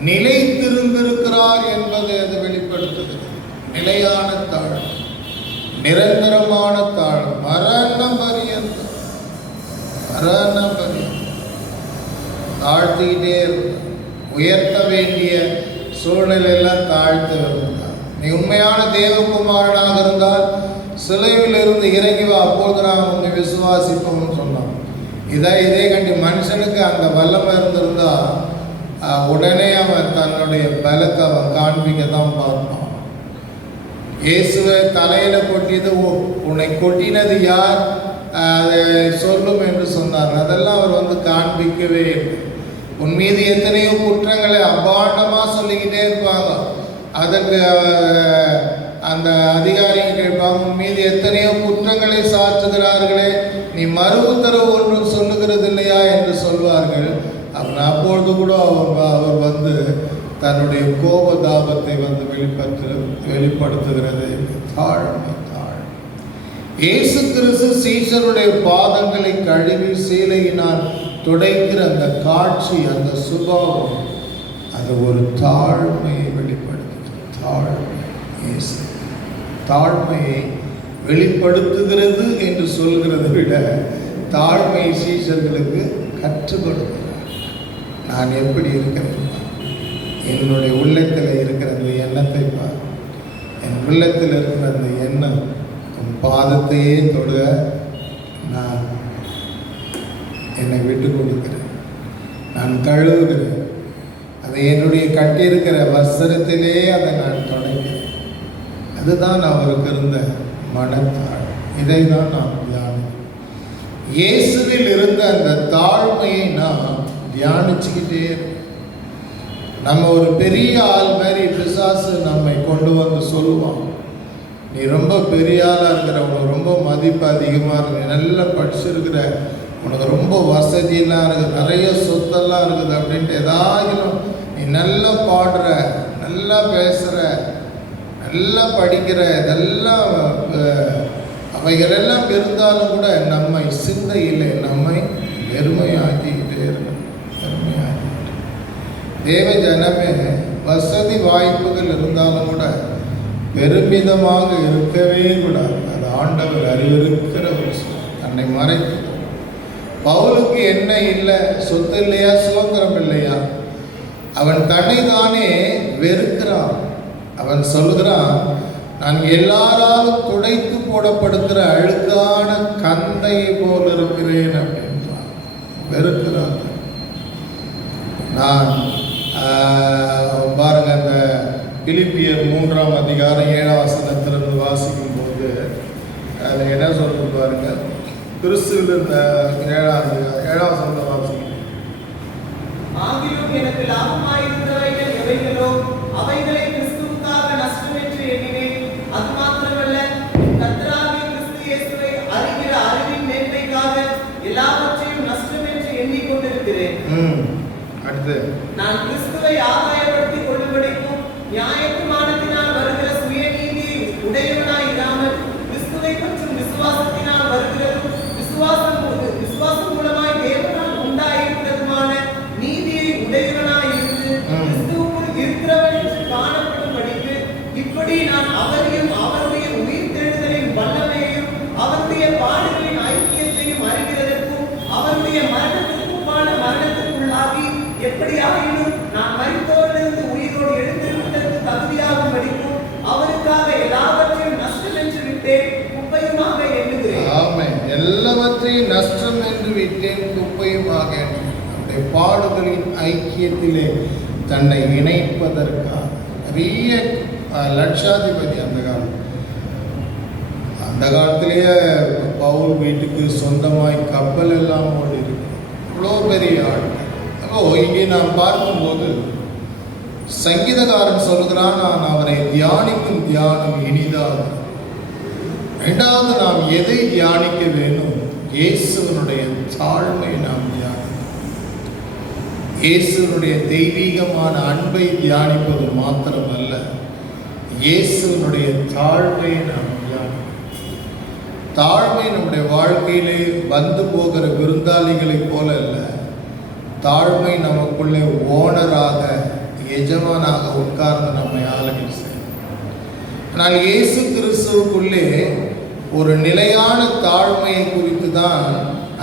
நிலைத்திருந்திருக்கிறார் என்பதை அது வெளிப்படுத்துகிறது. நிலையான தாழ்மை, நிரந்தரமான தாழ்மை, மரண பரியந்தம் தாழ்த்திக்கிட்டே இருந்தார். உயர்த்த வேண்டிய சூழ்நிலையெல்லாம் தாழ்த்த இருந்தார். நீ உண்மையான தேவகுமாரனாக இருந்தால் சிலுவையில் இருந்து இறங்கி வா, அப்போது நான் உன்னை விசுவாசிப்போம்னு சொன்னான். இதே கண்டி மனுஷனுக்கு அந்த வல்லமை இருந்திருந்தா உடனே அவன் தன்னுடைய பலத்தை அவன் காண்பிக்க தான் பார்ப்பான். இயேசுவை தலையில கொட்டியது, உன்னை கொட்டினது யார் அதை சொல்லும் என்று சொன்னார். அதெல்லாம் அவர் காண்பிக்கவே இல்லை. உன் மீது எத்தனையோ குற்றங்களை அபாண்டமாக சொல்லிக்கிட்டே இருப்பாங்க. அதற்கு அந்த அதிகாரிகள் கேட்பாங்க, உன் மீது எத்தனையோ குற்றங்களை சாற்றுகிறார்களே, நீ மறு உத்தரவு ஒன்றும் சொல்லுகிறது இல்லையா என்று சொல்வார்கள். அப்பொழுது கூட அவர் வந்து தன்னுடைய கோபதாபத்தை வந்து வெளிப்படுத்துகிறது. தாழ்மை. இயேசு கிறிஸ்து சீஷருடைய பாதங்களை கழுவி சீலையினால் துடைக்கிற அந்த காட்சி, அந்த சுபாவம், அது ஒரு தாழ்மையை வெளிப்படுத்துகிறது. தாழ்மையை வெளிப்படுத்துகிறது என்று சொல்கிறதை விட தாழ்மை சீஷர்களுக்கு கற்றுக் கொடுக்கிறார். நான் எப்படி இருக்கிறேன், என்னுடைய உள்ளத்தில் இருக்கிற அந்த எண்ணத்தை பார். என் உள்ளத்தில் இருக்கிற அந்த எண்ணம் உன் பாதத்தையே தொடுக, நான் என்னை விட்டு கொடுக்கிறேன், நான் கழுவுகிறேன். அதை என்னுடைய கட்டியிருக்கிற வஸ்திரத்திலே அதை நான் தொடங்கிறேன். அதுதான் அவருக்கு இருந்த மனத்தாழ். இதை தான் நாம் தியானம். இயேசுவில் இருந்த அந்த தாழ்மையை நாம் தியானிச்சுக்கிட்டே இருக்கோம். நம்ம ஒரு பெரிய ஆள் மாதிரி பிசாசு நம்மை கொண்டு வந்து சொல்லுவான், நீ ரொம்ப பெரிய ஆளாக இருக்கிற, உனக்கு ரொம்ப மதிப்பு அதிகமாக இருக்குது, நல்லா படிச்சிருக்கிற, உனக்கு ரொம்ப வசதியெல்லாம் இருக்குது, நிறைய சொத்தெல்லாம் இருக்குது அப்படின்ட்டு ஏதாயிலும், நீ நல்லா பாடுற, நல்லா பேசுகிற, நல்லா படிக்கிற, இதெல்லாம் அவைகளெல்லாம் இருந்தாலும் கூட நம்மை சிந்தையிலே நம்மை வெறுமையாக்கிக்கிட்டே இருக்கணும். தேவ ஜனமே, வசதி வாய்ப்புகள் இருந்தாலும் கூட பெருமிதமாக இருக்கவே கூடாது. அது ஆண்டவர் அறிவிருக்கிற ஒரு தன்னை மறைத்து. பவுலுக்கு என்ன இல்லை, சொத்து இல்லையா, சுதந்திரம் இல்லையா, அவன் தன்னை தானே வெறுக்கிறான். அவன் சொல்கிறான், நான் எல்லாராலும் துடைத்து போடப்படுகிற அழுக்கான கந்தையை போல் இருக்கிறேன் அப்படின்றான். வெறுக்கிறான். நான் பாருங்க, அந்த பிலிப்பியர் 3ஆம் அதிகாரம் 7ஆம் வசனத்திலிருந்து வாசிக்கும் போது அதில் என்ன சொல்றது பாருங்க. கிறிஸ்துவில் இருந்த 7ஆம் வசனத்தை வாசிக்கும். ஆகிலும் எனக்கு லாபமாயிருந்தவைகள் எவைகளோ அவைகளை கிறிஸ்துவுக்காக நஷ்டம் என்று எண்ணினேன். அது மாத்திரமல்ல, கர்த்தராகிய கிறிஸ்து இயேசுவை அறிகிற அறிவின் மேன்மைக்காக எல்லாவற்றையும் நஷ்டம் என்று எண்ணிக்கொண்டிருக்கிறேன். அடுத்து, நான் கிறிஸ்துவை ஆதாயப்படுத்திக் கொள்ளும்படிக்கும் நியாயப்பிரமாணத்தினால் வருகிற சுயநீதியை உடையவனாய் இராமல் கிறிஸ்துவை பற்றும் விசுவாசத்தினால் வருகிறதும் விசுவாசம் மூலமாய் தேவனால் உண்டாயிருக்கிறதுமான நீதியை உடையவனாய் இருந்து கிறிஸ்துவுக்குள் இருக்கிறவன் என்று காணப்படும்படிக்கு இப்படி நான் அவரையும் அவருடைய உயிர்த்தெழுதலின் வல்லமையையும் அவருடைய பாடுகளின் ஐக்கியத்தையும் அறிகிறதற்கும் அவருடைய மரணத்திற்குமான மரணத்திற்குள்ளாகி எப்படியாயினும் நான் மரித்தோரிலிருந்து உயிரோடு எழுந்திருப்பதற்கு தகுதியாகும் படிக்கும் அவருக்காக எல்லாவற்றையும் நஷ்டம் என்று விட்டேன், குப்பையுமாக எண்ணுகிறேன். ஆமென். எல்லாவற்றையும் நஷ்டம் என்று விட்டேன், குப்பையுமாக எண்ணுகிறேன். பாடுகளின் ஐக்கியத்திலே தன்னை இணைப்பதற்காக பெரிய லட்சாதிபதி அந்த காலத்திலேயே பவுல் வீட்டுக்கு சொந்தமாய் கப்பல் எல்லாம் ஓடி இருக்கு. இவ்வளோ பெரிய ஆள். இங்கே நாம் பார்க்கும்போது சங்கீதக்காரன் சொல்கிறான், நான் அவரை தியானிக்கும் தியானம் இனிதாக. இரண்டாவது, நாம் எதை தியானிக்க வேணும்? இயேசுவனுடைய தாழ்மை நாம் தியானிக்கணும். இயேசுவனுடைய தெய்வீகமான அன்பை தியானிப்பது மாத்திரமல்ல, இயேசுவனுடைய தாழ்மையை நாம் தியானிக்கணும். தாழ்மை நம்முடைய வாழ்க்கையிலே வந்து போகிற விருந்தாளிகளைப் போல அல்ல. தாழ்மை நமக்குள்ளே ஓனராக, எஜமானாக உட்கார்ந்து நம்மை ஆளுகை செய்யும். ஆனால் இயேசு கிறிஸ்துவுக்குள்ளே ஒரு நிலையான தாழ்மையை குறித்து தான்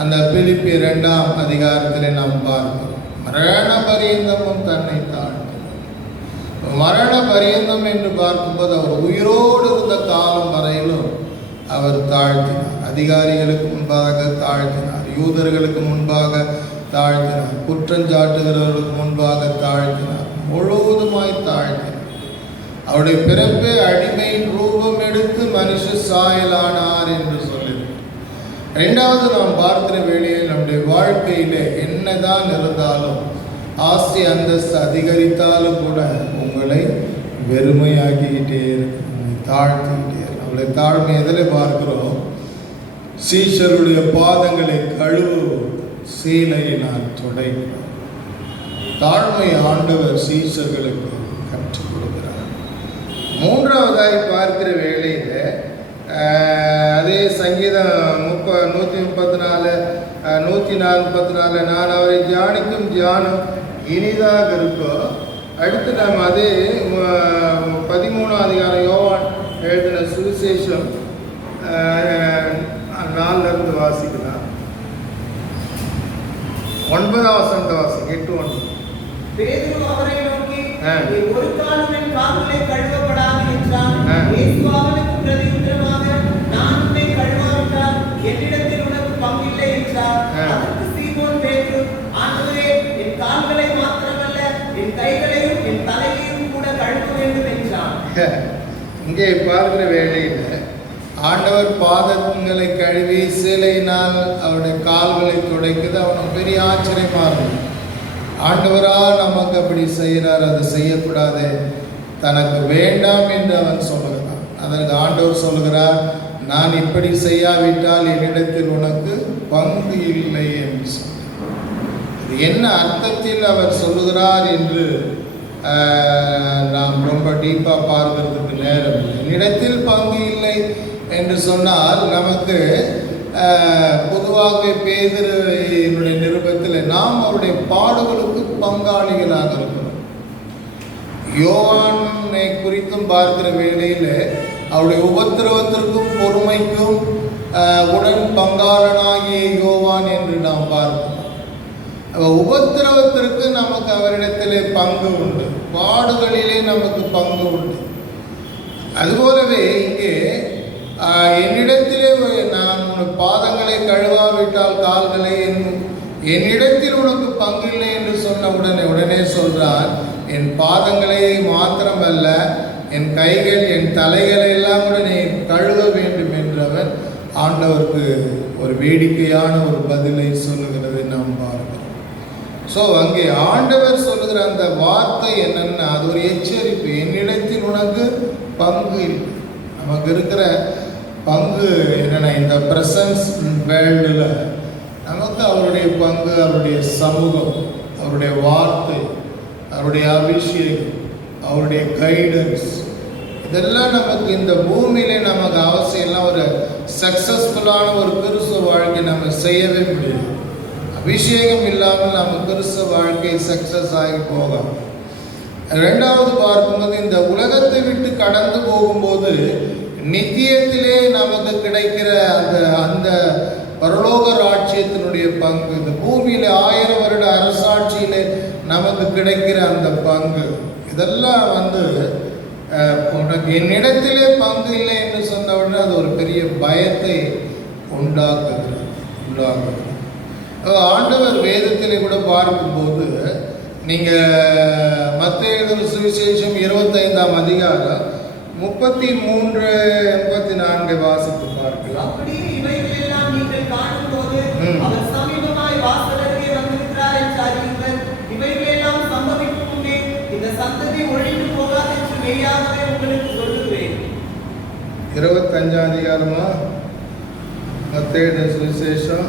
அந்த பிலிப்பியர் 2ஆம் அதிகாரத்தில் நாம் பார்க்கிறோம். மரண பரியந்தமும் தன்னை தாழ்த்தினார். மரண பரியந்தம் என்று பார்க்கும்போது அவர் உயிரோடு இருந்த காலம் வரையிலும் அவர் தாழ்த்தினார். அதிகாரிகளுக்கு முன்பாக தாழ்த்தினார், யூதர்களுக்கு முன்பாக தாழ்த்தினார், குற்றஞ்சாட்டுகிறவர்களுக்கு முன்பாக தாழ்த்தினார், முழுவதுமாய் தாழ்த்தினார். அவருடைய பிறப்பே அடிமையின் ரூபம் எடுத்து மனுஷ சாயலானார் என்று சொல்லியிருக்கிறார். இரண்டாவது, நாம் பார்க்கிற வேளையில் நம்முடைய வாழ்க்கையிலே என்னதான் இருந்தாலும் ஆஸ்தி அந்தஸ்து அதிகரித்தாலும் கூட உங்களை வெறுமையாக்கிக்கிட்டே இருக்கும், உங்களை தாழ்த்திக்கிட்டே இருக்கும். நம்மளை தாழ்மை எதில் பார்க்கிறோம்? சீஷருடைய பாதங்களை கழுவுவோம், சீலையினால் துடைக்கிறோம். தாழ்மை ஆண்டவர் சீஷர்களுக்கு கற்றுக் கொடுக்கிறார். மூன்றாவதாய் பார்க்கிற வேளையில் அதே சங்கீதம் 134 144 நான் அவரை தியானிக்கும் தியானம் இனிதாக இருக்கும். அடுத்து நாம் அதே 13ஆம் அதிகாரம் யோவான் எழுதின சுவிசேஷம் 4 வாசிக்கலாம். 9ஆம் வசனத்தை வாசிக்க 8:9. பேதுரு அவரை நோக்கி, நீ ஒரு காலம் என் கால்களை கழுவப்படாது என்றான். இயேசு அவனுக்கு பிரதியுத்தரமாக, நான் உன்னை கழுவாவிட்டால் என்னிடத்தில் உனக்கு பங்கில்லை என்றார். அதற்கு சீமோன் பேதுரு, ஆண்டவரே, என் கால்களை மாத்திரமல்ல, என் கைகளையும் என் தலையையும் கூட கழுவ வேண்டும் என்றான். இங்கே பார்க்கிற வேளையில் ஆண்டவர் பாதங்களை கழுவி சீலையினால் அவருடைய கால்களை துடைக்குது. அவனுக்கு பெரிய ஆச்சரியமாக இருக்கும். ஆண்டவரா நமக்கு அப்படி செய்கிறார், அது செய்யக்கூடாது, தனக்கு வேண்டாம் என்று அவன் சொல்லுகிறான். அதற்கு ஆண்டவர் சொல்லுகிறார், நான் இப்படி செய்யாவிட்டால் என்னிடத்தில் உனக்கு பங்கு இல்லை என்று சொல்கிறார். இது என்ன அர்த்தத்தில் அவர் சொல்லுகிறார் என்று நாம் ரொம்ப டீப்பாக பார்க்கிறதுக்கு நேரம் இல்லை. என்னிடத்தில் பங்கு இல்லை என்று சொன்னால் நமக்கு பொதுவாகவே பேதுருவினுடைய நிருபத்தில் நாம் அவருடைய பாடுகளுக்கு பங்காளிகளாக இருக்கிறோம். யோவானை குறித்தும் பார்க்கிற வேளையில் அவருடைய உபத்திரவத்திற்கும் பொறுமைக்கும் உடன் பங்காளனாகிய யோவான் என்று நாம் பார்க்கிறோம். உபத்திரவத்திற்கு நமக்கு அவரிடத்திலே பங்கு உண்டு, பாடுகளிலே நமக்கு பங்கு உண்டு. அதுபோலவே இங்கே என்னிடத்திலே நான் உனக்கு பாதங்களை கழுவாவிட்டால் கால்களை என்னிடத்தில் உனக்கு பங்கில்லை என்று சொன்ன உடனே சொல்றான், என் பாதங்களை மாத்திரமல்ல, என் கைகள், என் தலைகளை எல்லாம் கூட நீ கழுவ வேண்டும் என்றவர் ஆண்டவருக்கு ஒரு வேடிக்கையான ஒரு பதிலை சொல்லுகிறதை நாம் பார்க்கிறோம். ஸோ அங்கே ஆண்டவர் சொல்லுகிற அந்த வார்த்தை என்னன்னா, அது ஒரு எச்சரிப்பு. என்னிடத்தில் உனக்கு பங்கு இல்லை. நமக்கு இருக்கிற பங்கு என்னென்னா, இந்த ப்ரெசன்ஸ் வேர்ல்டில் நமக்கு அவருடைய பங்கு, அவருடைய சமூகம், அவருடைய வார்த்தை, அவருடைய அபிஷேகம், அவருடைய கைடன்ஸ், இதெல்லாம் நமக்கு இந்த பூமியிலே நமக்கு அவசியம் இல்லை. ஒரு சக்ஸஸ்ஃபுல்லான ஒரு கிறிஸ்துவ வாழ்க்கை நம்ம செய்யவே முடியாது. அபிஷேகம் இல்லாமல் நம்ம கிறிஸ்துவ வாழ்க்கை சக்ஸஸ் ஆகி போகலாம். ரெண்டாவது பார்க்கும்போது, இந்த உலகத்தை விட்டு கடந்து போகும்போது நித்தியத்திலே நமக்கு கிடைக்கிற அந்த பரலோக ராஜ்யத்தினுடைய பங்கு, இந்த பூமியில் 1000 வருட அரசாட்சியிலே நமக்கு கிடைக்கிற அந்த பங்கு, இதெல்லாம் உனக்கு என்னிடத்திலே பங்கு இல்லை என்று சொன்ன உடனே அது ஒரு பெரிய பயத்தை உண்டாக்குகிறது. ஆண்டவர் வேதத்திலே கூட பார்க்கும்போது, நீங்கள் மத்தேயு எழுதின சுவிசேஷம் 25ஆம் அதிகாரம் 33 34 வாசித்து பார்க்கலாம். அப்படியே இவைகளெல்லாம் நீங்கள் காணும்போது அவர் சமீபமாய் வாசலருகே வந்திருக்கிறார் என்று அறியுங்கள். இவைகளெல்லாம் சம்பவிக்கும் முன்னே இந்த சந்ததி ஒழிந்து போகாது என்று மெய்யாகவே உங்களுக்கு சொல்லுகிறேன். 25ஆம் அதிகாரமா மத்தேயு எழுதின சுவிசேஷம்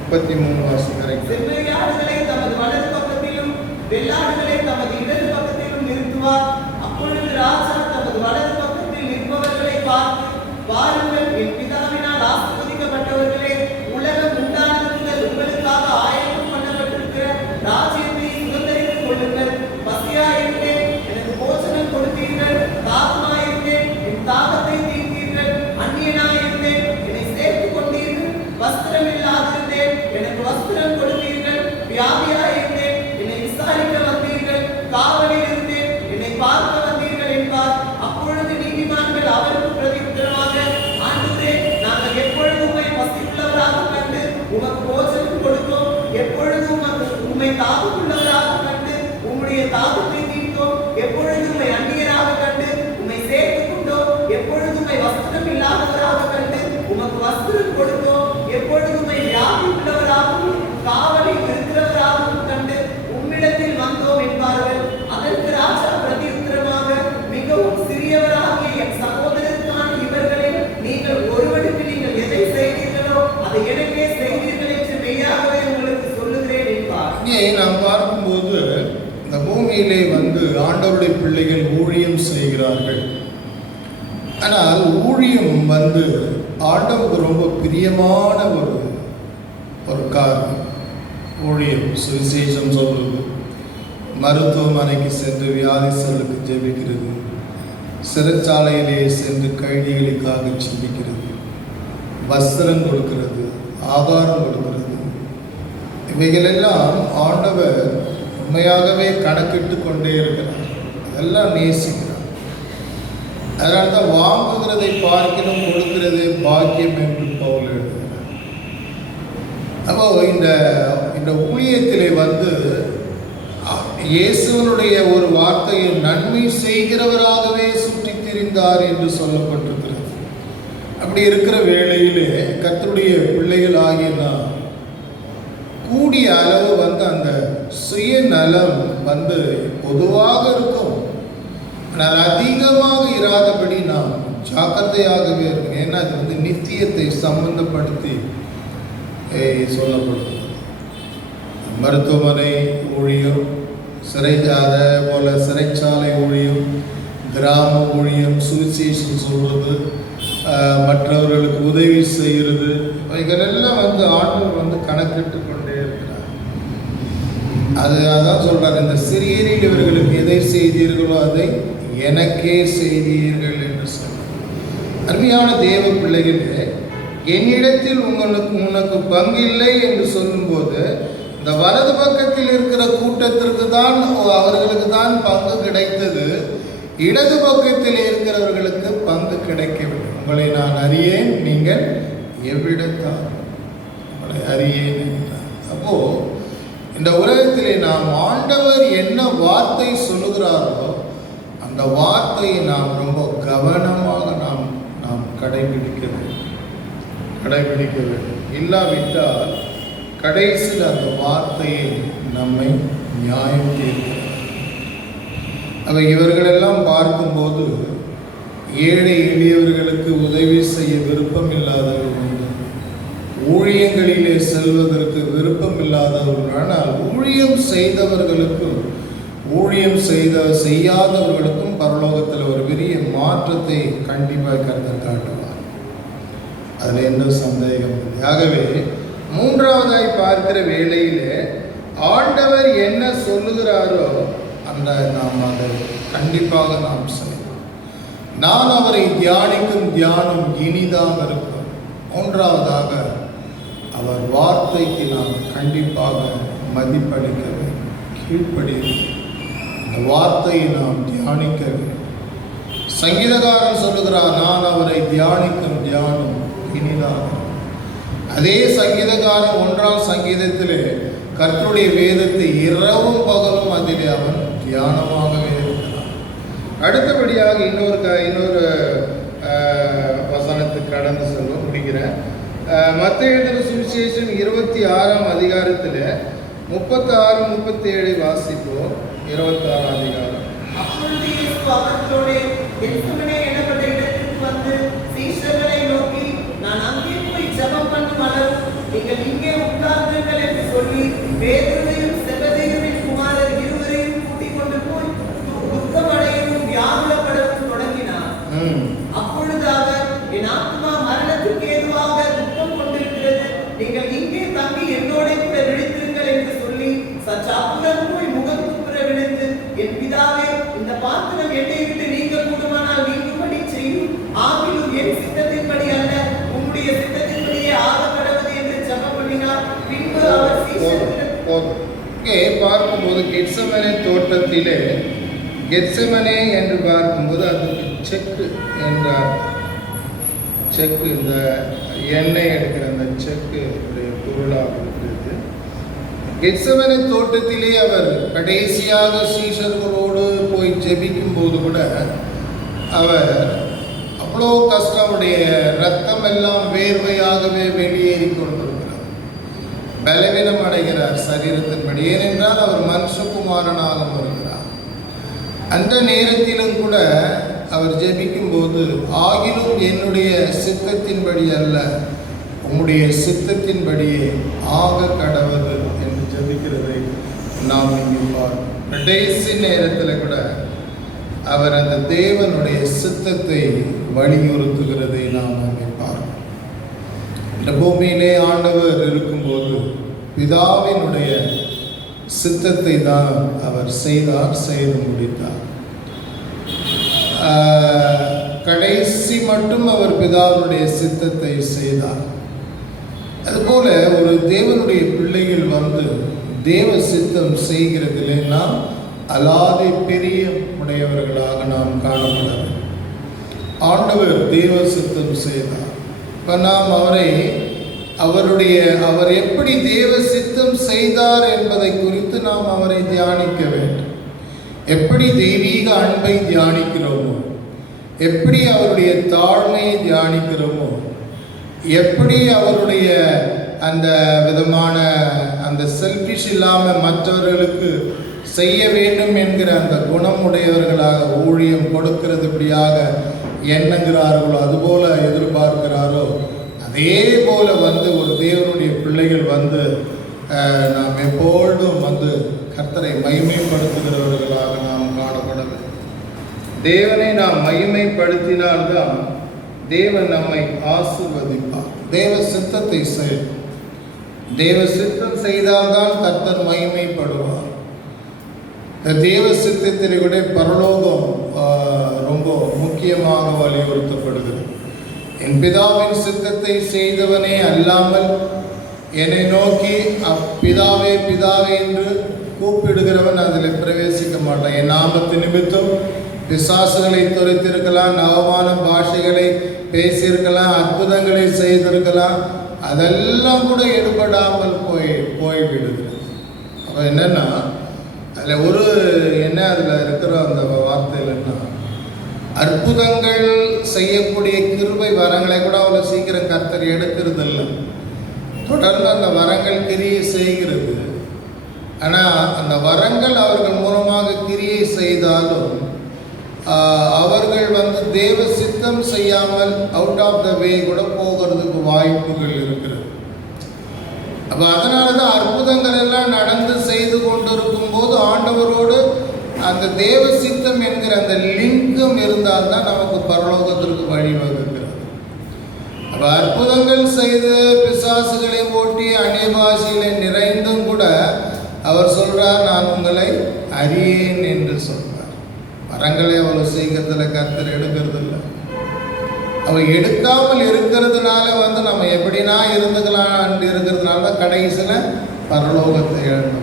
33 வாசிக்கிறேன். செம்மறியாடுகளை தமது வலது பக்கத்திலும் வெள்ளாடுகளை தமது இடது பக்கத்திலும் நிறுத்துவார். அப்பொழுது ராஜா தமது வலது பக்கத்தில் நிற்பவர்களை பார்த்து, பாருங்கள், என் பிதாவினால் ஆசீர்வதிக்கப்பட்டவர்களே, உலகம் உண்டானது முதல் உங்களுக்காக ஆயத்தம் பண்ணப்பட்டிருக்கிற ராஜ்யத்தை சுதந்தரித்துக் கொள்ளுங்கள். பசியாயிருந்தேன், எனக்கு போஜனம் கொடுத்தீர்கள். தாகமாயிருந்தேன், என் தாகத்தை தீர்த்தீர்கள். அந்நியனாயிருந்தேன், என்னை சேர்த்துக் கொண்டீர்கள். வஸ்திரம் இல்லாதிருந்தேன், எனக்கு வஸ்திரம் கொடுத்தீர்கள். வியாதியாயிருந்தேன், என்னை விசாரிக்க வந்தீர்கள். காவலில் பிள்ளைகள் ஊழியம் செய்கிறார்கள். ஆனால் ஊழியம் ஆண்டவருக்கு ரொம்ப பிரியமான ஒரு காரியம். ஊழியம், சுவிசேஷம் சொல்றது, மருத்துவமனைக்கு சென்று வியாதிஸ்தர்களுக்கு ஜெபிக்கிறது, சிறைச்சாலையிலே சென்று கைதிகளுக்காக ஜெபிக்கிறது, வஸ்திரம் கொடுக்கிறது, ஆகாரம் கொடுக்கிறது, இவைகளெல்லாம் ஆண்டவர் உண்மையாகவே கணக்கிட்டு கொண்டே இருக்கிறார். அதெல்லாம் நேசிக்கிறார். அதனால தான் வாங்குகிறதை பார்க்கணும் கொடுக்கிறதே பாக்கியம் என்று பவுல் எழுதுகிறார். அப்போ இந்த ஊழியத்திலே இயேசுவனுடைய ஒரு வார்த்தையை நன்மை செய்கிறவராகவே சுற்றி திரிந்தார் என்று சொல்லப்பட்டிருக்கிறது. அப்படி இருக்கிற வேளையிலே கர்த்தருடைய பிள்ளைகள் ஆகிய நாம் கூடிய அளவு அந்த சுயநலம் பொதுவாக இருக்கும். ஆனால் அதிகமாக இராதபடி நாம் ஜாக்கிரதையாகவே இருக்கும். ஏன்னா அது நித்தியத்தை சம்பந்தப்படுத்தி சொல்லப்படுது. மருத்துவமனை ஊழியம், சிறைச்சாலை ஊழியம், கிராம ஊழியம், சுவிசேஷம் சொல்வது, மற்றவர்களுக்கு உதவி செய்கிறது, இவைகளெல்லாம் ஆண்டவர் கணக்கிட்டு கொண்டே இருக்கிறார். அதான் சொல்றார், இந்த சிறியரில் இவர்களுக்கு எதை செய்தீர்களோ அதை எனக்கே செய்தீர்கள் என்று சொல்றார். அருமையான தேவ பிள்ளைகளே, என்னிடத்தில் உனக்கு பங்கு இல்லை என்று சொல்லும்போது இந்த வலது பக்கத்தில் இருக்கிற கூட்டத்திற்கு தான் அவர்களுக்கு தான் பங்கு கிடைத்தது, இடது பக்கத்தில் இருக்கிறவர்களுக்கு பங்கு கிடைக்கவில்லை. உங்களை நான் அறியேன், நீங்கள் எவ்விடத்தான் உங்களை அறியேன் என்றார். அப்போ இந்த உலகத்திலே நாம் ஆண்டவர் என்ன வார்த்தை சொல்லுகிறாரோ அந்த வார்த்தையை நாம் ரொம்ப கவனமாக நாம் கடைபிடிக்க வேண்டும். இல்லாவிட்டால் கடைசியில் அந்த வார்த்தையை நம்மை நியாயம் தீர்க்கிறது. இவர்களெல்லாம் பார்க்கும்போது ஏழை எளியவர்களுக்கு உதவி செய்ய விருப்பம் இல்லாதவர்கள், ஊழியங்களிலே செல்வதற்கு விருப்பம் இல்லாதவர்கள். ஆனால் ஊழியம் செய்தவர்களுக்கும் ஊழியம் செய்யாதவர்களுக்கும் பரலோகத்தில் ஒரு பெரிய மாற்றத்தை கண்டிப்பாக கர்த்தர் காட்டுவார். அதில் எந்த சந்தேகம் இல்லை. ஆகவே மூன்றாவதாய் பார்க்கிற வேளையிலே ஆண்டவர் என்ன சொல்லுகிறாரோ நாம் அதை கண்டிப்பாக நாம் செய்வோம். நான் அவரை தியானிக்கும் தியானம் இனிதாக இருக்கும். மூன்றாவதாக அவர் வார்த்தைக்கு நாம் கண்டிப்பாக மதிப்பளிக்க வேண்டும், கீழ்ப்படிய வேண்டும். அந்த வார்த்தையை நாம் தியானிக்க வேண்டும். சங்கீதக்காரன் சொல்லுகிறார், நான் அவரை தியானிக்கும் தியானம் இனிதாக. அதே சங்கீதக்காரன் 1ஆம் சங்கீதத்திலே கர்த்தருடைய வேதத்தை இரவும் பகலும் அதிலே அவன் தியானமாகவே இருக்கிறான். அடுத்தபடியாக இன்னொரு வசனத்துக்கு கடந்து செல்ல முடிகிறேன். மத்தேயு எழுதின சுவிசேஷம் 26ஆம் அதிகாரத்தில் 36, 37 வாசிப்போம். 26ஆம் அதிகாரம். அப்பொழுது இயேசு அவர்களோடு கெத்செமனே என்னப்பட்ட இடத்திற்கு வந்து சீஷர்களை நோக்கி, நான் அங்கே போய் ஜெபம் பண்ணும் அளவு நீங்கள் இங்கே உட்கார்ந்துங்கள் என்று சொல்லி பேதுருவையும் செபதேயுவின் குமாரர் இருவரையும் கூட்டிக் கொண்டு போய் துக்கமடையவும் வியாகுலப்படவும் தொடங்கினார். அப்பொழுது அவர், என் ஆத்மா மரணத்துக்கு ஏதுவாக துக்கம் கொண்டிருக்கிறது, நீங்கள் இங்கே தங்கி என்னோட கூட விழித்திருங்கள் என்று சொல்லி சற்று அப்புறம் போய் முகம் குப்புற விழுந்து, என் பிதாவே, இந்த பாத்திரம் என்னை விட்டு நீங்க கூடுமானால் நீங்கும்படி செய்யும், ஆகிலும் என் சித்தத்தின்படி அல்ல உம்முடைய சித்தத்தின்படியே ஆக கடவுது என்று ஜெபம் பண்ணினார். பின்பு அவர் சீஷர்கள் பார்க்கும்போது கெத்செமனே தோட்டத்திலே, கெத்செமனே என்று பார்க்கும்போது அதுக்கு செக்கு என்றார். செக்கு, இந்த எண்ணெய் எடுக்கிற அந்த செக்கு பொருளாக இருக்கிறது. கெத்செமனே தோட்டத்திலே அவர் கடைசியாக சீஷர்களோடு போய் ஜெபிக்கும் போது கூட அவர் அவ்வளோ கஷ்டமுடைய ரத்தம் எல்லாம் வேர்வையாகவே வெளியேறி கொண்டிருக்கிறார். பலவீனம் அடைகிறார் சரீரத்தின்படி. ஏனென்றால் அவர் மனுஷகுமாரனாக வருகிறார். அந்த நேரத்திலும் கூட அவர் ஜெபிக்கும் போது, ஆகிலும் என்னுடைய சித்தத்தின்படி அல்ல உம்முடைய சித்தத்தின்படியே ஆக கடவுது என்று ஜெபிக்கிறதை நாம் இங்கே பார்க்கிறோம். கடைசி நேரத்தில் கூட அவர் அந்த தேவனுடைய சித்தத்தை வலியுறுத்துகிறதை நாம் அங்கே பார்க்கிறோம். இந்த பூமியிலே ஆண்டவர் இருக்கும்போது பிதாவினுடைய சித்தத்தை தான் அவர் செய்து முடித்தார். கடைசி மட்டும் அவர் பிதாவுடைய சித்தத்தை செய்தார். அதுபோல ஒரு தேவனுடைய பிள்ளைகள் வந்து தேவ சித்தம் செய்கிறதிலே நாம் அலாதி பெரிய உடையவர்களாக நாம் காணப்பட வேண்டும். ஆண்டவர் தேவ சித்தம் செய்தார். இப்போ நாம் அவர் எப்படி தேவ சித்தம் செய்தார் என்பதை குறித்து நாம் அவரை தியானிக்க வேண்டும். எப்படி தெய்வீக அன்பை தியானிக்கிறோமோ, எப்படி அவருடைய தாழ்மையை தியானிக்கிறோமோ, எப்படி அவருடைய அந்த விதமான அந்த செல்ஃபிஷ் இல்லாமல் மற்றவர்களுக்கு செய்ய வேண்டும் என்கிற அந்த குணமுடையவர்களாக ஊழியம் கொடுக்கிறதுபடியாக எண்ணுகிறார்களோ, அதுபோல எதிர்பார்க்கிறாரோ, அதே போல வந்து ஒரு தேவனுடைய பிள்ளைகள் வந்து நாம் எப்பொழுதும் வந்து கர்த்தரை மகிமைப்படுத்துகிறவர்களாக நாம் காணப்பட வேண்டும். தேவனை நாம் மகிமைப்படுத்தினால்தான் தேவன் நம்மை ஆசீர்வதிப்பார். தேவ சித்தத்தை தேவ சித்தம் செய்தால்தான் கர்த்தர் மகிமைப்படுவார். தேவ சித்தத்திலே கூட பரலோகம் ரொம்ப முக்கியமாக வலியுறுத்தப்படுகிறது. என் பிதாவின் சித்தத்தை செய்தவனே அல்லாமல் என்னை நோக்கி பிதாவே பிதாவே என்று கூப்பிடுகிறவன் அதில் பிரவேசிக்க மாட்டான். என் நாமத்து நிமித்தம் பிசாசுகளை துரைத்திருக்கலாம், நவமான பாஷைகளை பேசியிருக்கலாம், அற்புதங்களை செய்திருக்கலாம், அதெல்லாம் கூட எடுபடாமல் போய்விடுகிறது. அப்போ என்னென்னா அதில் இருக்கிற அந்த வார்த்தையில் என்ன, அற்புதங்கள் செய்யக்கூடிய கிருபை வரங்களை கூட அவ்வளோ சீக்கிரம் கர்த்தர் எடுக்கிறது இல்லை. தொடர்ந்து அந்த வரங்கள் கிரியை செய்கிறது. ஆனால் அந்த வரங்கள் அவர்கள் மூலமாக கிரியை செய்தாலும் அவர்கள் வந்து தேவ சித்தம் செய்யாமல் அவுட் ஆஃப் த வே கூட போகிறதுக்கு வாய்ப்புகள் இருக்கிறது. அப்போ அதனால தான் அற்புதங்கள் எல்லாம் நடந்து செய்து கொண்டிருக்கும் போது ஆண்டவரோடு அந்த தேவ சித்தம் என்கிற அந்த லிங்கம் இருந்தால்தான் நமக்கு பரலோகத்திற்கு வழிவகுக்கிறது. அப்போ அற்புதங்கள் செய்து பிசாசுகளை ஓட்டி அந்நிய பாஷைகளை நிறைந்தும் கூட அவர் சொல்றார், நான் உங்களை அறியேன் என்று சொல்றார். வரங்களை அவ்வளோ சீக்கிரத்துல கர்த்தர் எடுக்கிறது இல்லை. அவ எடுக்காமல் இருக்கிறதுனால வந்து நம்ம எப்படின்னா இருந்துக்கலாம் இருக்கிறதுனால தான் கடைசியில் பரலோகத்தை இழந்து.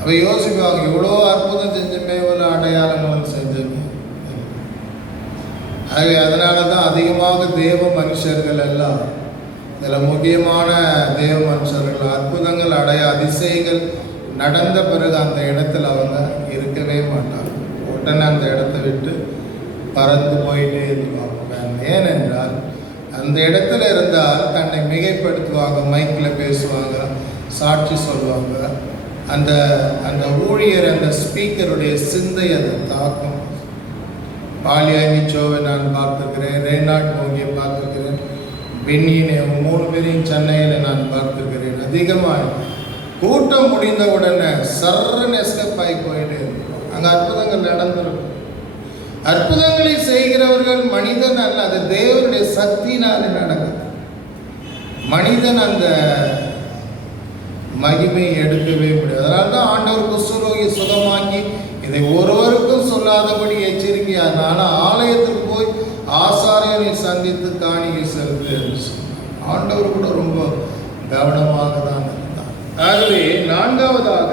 அவ யோசிப்பாங்க, இவ்வளோ அற்புதம் செஞ்சுமே, இவ்வளோ அடையாளங்களும் செஞ்சுமே. ஆகவே அதனால தான் அதிகமாக தேவ மனுஷர்கள் எல்லாம் இதில் முக்கியமான தேவ மனுஷர்கள் அற்புதங்கள் அதிசயங்கள் நடந்த பிறகு அந்த இடத்துல அவங்க இருக்கவே மாட்டாங்க. உடனே அந்த இடத்த விட்டு பறந்து போயிட்டே இருப்பாங்க. ஏனென்றால் அந்த இடத்துல இருந்தால் தன்னை மிகைப்படுத்துவாங்க, மைக்கில் பேசுவாங்க, சாட்சி சொல்லுவாங்க. அந்த அந்த ஊழியர், அந்த ஸ்பீக்கருடைய சிந்தை அதை தாக்கும். பாலியாங்கி சோவை நான் பார்த்துருக்கிறேன், ரேனாட் மோகியை பார்த்துருக்கிறேன், பென்னினை 3 பேரையும் சென்னையில் நான் பார்த்துருக்கிறேன். அதிகமாக கூட்டம் முடிந்த உடனே சர்ன்னு எஸ்கேப் ஆகி போயிட்டே இருக்கும். அங்கே அற்புதங்கள் நடந்திருக்கும். அற்புதங்களை செய்கிறவர்கள் மனிதன் அல்ல, அது தேவனுடைய சக்தினால நடக்குது. மனிதன் அந்த மகிமையை எடுக்கவே முடியாது. அதனால தான் ஆண்டவர் குஷ்டரோகி சுகமாக்கி இதை ஒருவருக்கும் சொல்லாதபடி எச்சரிக்கையாக, ஆனால் ஆலயத்துக்கு போய் ஆசாரியனை சந்தித்து காணிக்கை செலுத்து. ஆண்டவர் கூட ரொம்ப கவனமாக தான் இருந்தார். ஆகவே 4வதாக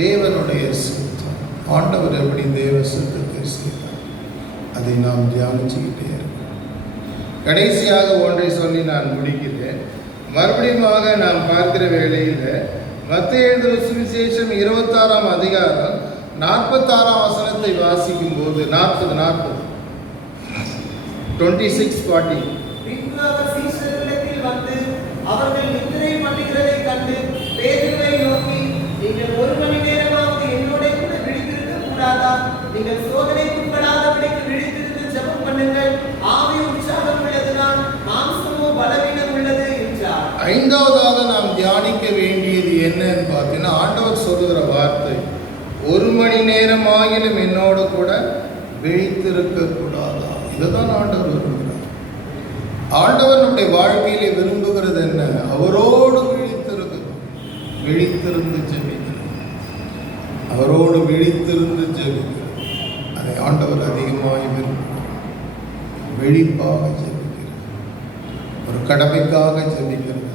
தேவனுடைய சித்தம். ஆண்டவர் எப்படி தேவ சித்தத்தை செய்தார் அதை நாம் தியானிச்சுக்கிட்டே இருக்கோம். கடைசியாக ஒன்றை சொல்லி நான் முடிக்கிறேன். மறுபடியுமாக நாம் பார்க்கிற வேளையில் மத்தேயு எழுதின சுவிசேஷம் 26ஆம் அதிகாரம் 46ஆம் வசனத்தை வாசிக்கும் போது 26:40 வந்து அவர்கள் நித்திரை பண்ணுகிறதை கண்டு பேதுருவை நோக்கி, நீங்கள் 1 மணி நேரமாவது என்னோட கூட விழித்திருக்க கூடாதா? நீங்கள் சோதனைக்குட்படாதபடிக்கு விழித்திருந்து ஜெபம் பண்ணுங்கள். ஆவி உற்சாகம் உள்ளதுதான், மாம்சமோ பலவீனம் உள்ளது என்றார். 5வதாக நாம் தியானிக்க வேண்டியது என்னன்னு பார்த்தீங்கன்னா, ஆண்டவர் சொல்லுகிற வார்த்தை, 1 மணி நேரம் ஆகிலும் என்னோடு கூட விழித்திருக்க கூடாதா? இதுதான் ஆண்டவர் விரும்புகிறார். ஆண்டவர் நம்முடைய வாழ்க்கையிலே விரும்புகிறது என்ன? அவரோடு விழித்திருந்து ஜெபிக்கிறது. அவரோடு விழித்திருந்து ஜெபிக்கிறது. அதை ஆண்டவர் அதிகமாக விரும்புகிறார். விழிப்பாக ஜெபிக்கிறது, ஒரு கடமைக்காக ஜெபிக்கிறது,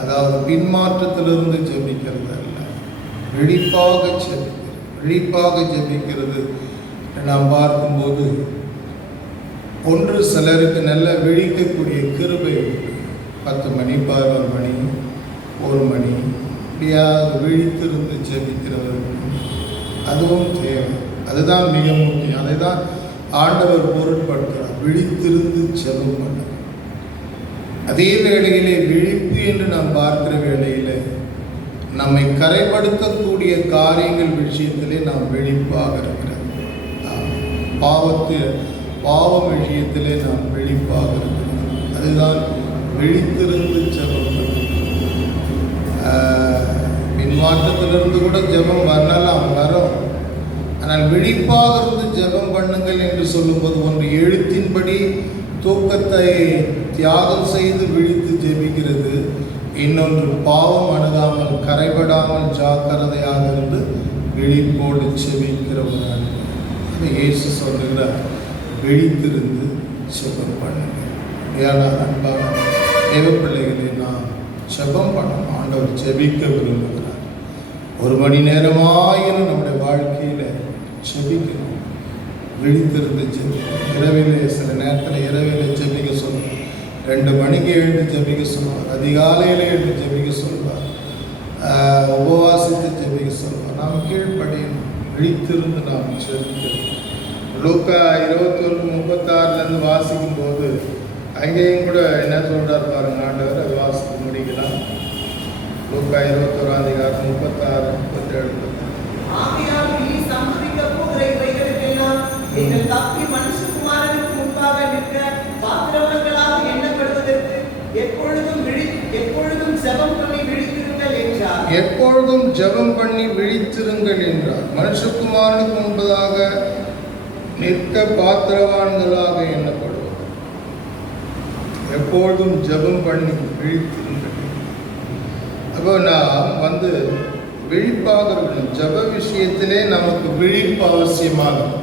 அதாவது பின்மாற்றத்திலிருந்து ஜெபிக்கிறது அல்ல, விழிப்பாக ஜெபிக்கிறது. விழிப்பாக ஜெபிக்கிறது நாம் பார்க்கும்போது ஒன்று சிலருக்கு நல்ல விழிக்கக்கூடிய கிருபை உண்டு. 10 மணி 11 மணி 1 மணி இப்படியாக விழித்திருந்து ஜெபிக்கிறவர்கள் அதுவும் தேவை. அதுதான் மிக முக்கியம். அதை தான் ஆண்டவர் பொருட்படுத்துகிறார். விழித்திருந்து ஜெபம் பண்ண. அதே வேளையிலே விழிப்பு என்று நாம் பார்க்கிற வேளையிலே நம்மை கரைப்படுத்தக்கூடிய காரியங்கள் விஷயத்திலே நாம் விழிப்பாக இருக்கிறோம். பாவம் விஷயத்திலே நாம் விழிப்பாக இருக்கிறோம். அதுதான் விழித்திருந்து ஜெபம் பண்ண. பின்மாற்றத்திலிருந்து கூட ஜெபம் வரலாம், வரும். ஆனால் விழிப்பாக இருந்து ஜெபம் பண்ணுங்கள் என்று சொல்லும்போது, ஒன்று எழுத்தின்படி தூக்கத்தை தியாகம் செய்து விழித்து ஜெபிக்கிறது, இன்னொன்று பாவம் அணுகாமல் கரைபடாமல் ஜாக்கிரதையாக இருந்து விழிப்போடு ஜெபிக்கிறவர்கள். இயேசு சொல்லுகிறார், விழித்திருந்து ஜெபம் பண்ணுங்கள். ஏன்னா அன்பான தேவ பிள்ளைகளை நாம் ஜெபம் பண்ணணும். ஆண்டவர் ஜெபிக்க விரும்புகிறார். 1 மணி நேரமாயிரம் நம்முடைய வாழ்க்கையில் ஜெபிக்கணும். விழித்திருந்து ஜெபிக்கணும். இரவிலே சில நேரத்தில் இரவிலே ஜெபிக்க சொல்லுவார். 2 மணிக்கு எழுந்து ஜெபிக்க சொல்லுவார். அதிகாலையில் எழுந்து ஜெபிக்க சொல்லுவார். உபவாசித்து ஜெபிக்க சொல்லுவார். நாம் கீழ்ப்படியணும். விழித்திருந்து நாம் ஜெபிக்கணும். லூக்கா 21:36 வாசிக்கும் போது அங்கேயும் கூட என்ன சொல்கிறார் பாருங்க ஆண்டவர். அது வாசித்து முடிக்கலாம். லூக்கா 21:36-37. ஆகையால் நீ சம்பவிக்கப் போகிற இவைகளுக்கெல்லாம் நீங்கள் தப்பி மனுஷகுமாரனுக்கு முன்பாக நிற்க பாத்திரவான்களாக எண்ணப்படுவதற்கு எப்பொழுதும் ஜெபம் பண்ணி விழித்திருங்கள் என்றார். எப்பொழுதும் ஜெபம் பண்ணி விழித்திருங்கள் என்றார். மனுஷகுமாரனுக்கு முன்பதாக நிற்க பாத்திரவான்களாக எண்ணப்படுவது. எப்பொழுதும் ஜெபம் பண்ணி விழித்திருங்கள். அப்போ நாம் விழிப்பாக இருக்கணும். ஜெப விஷயத்திலே நமக்கு விழிப்பு அவசியமாகும்.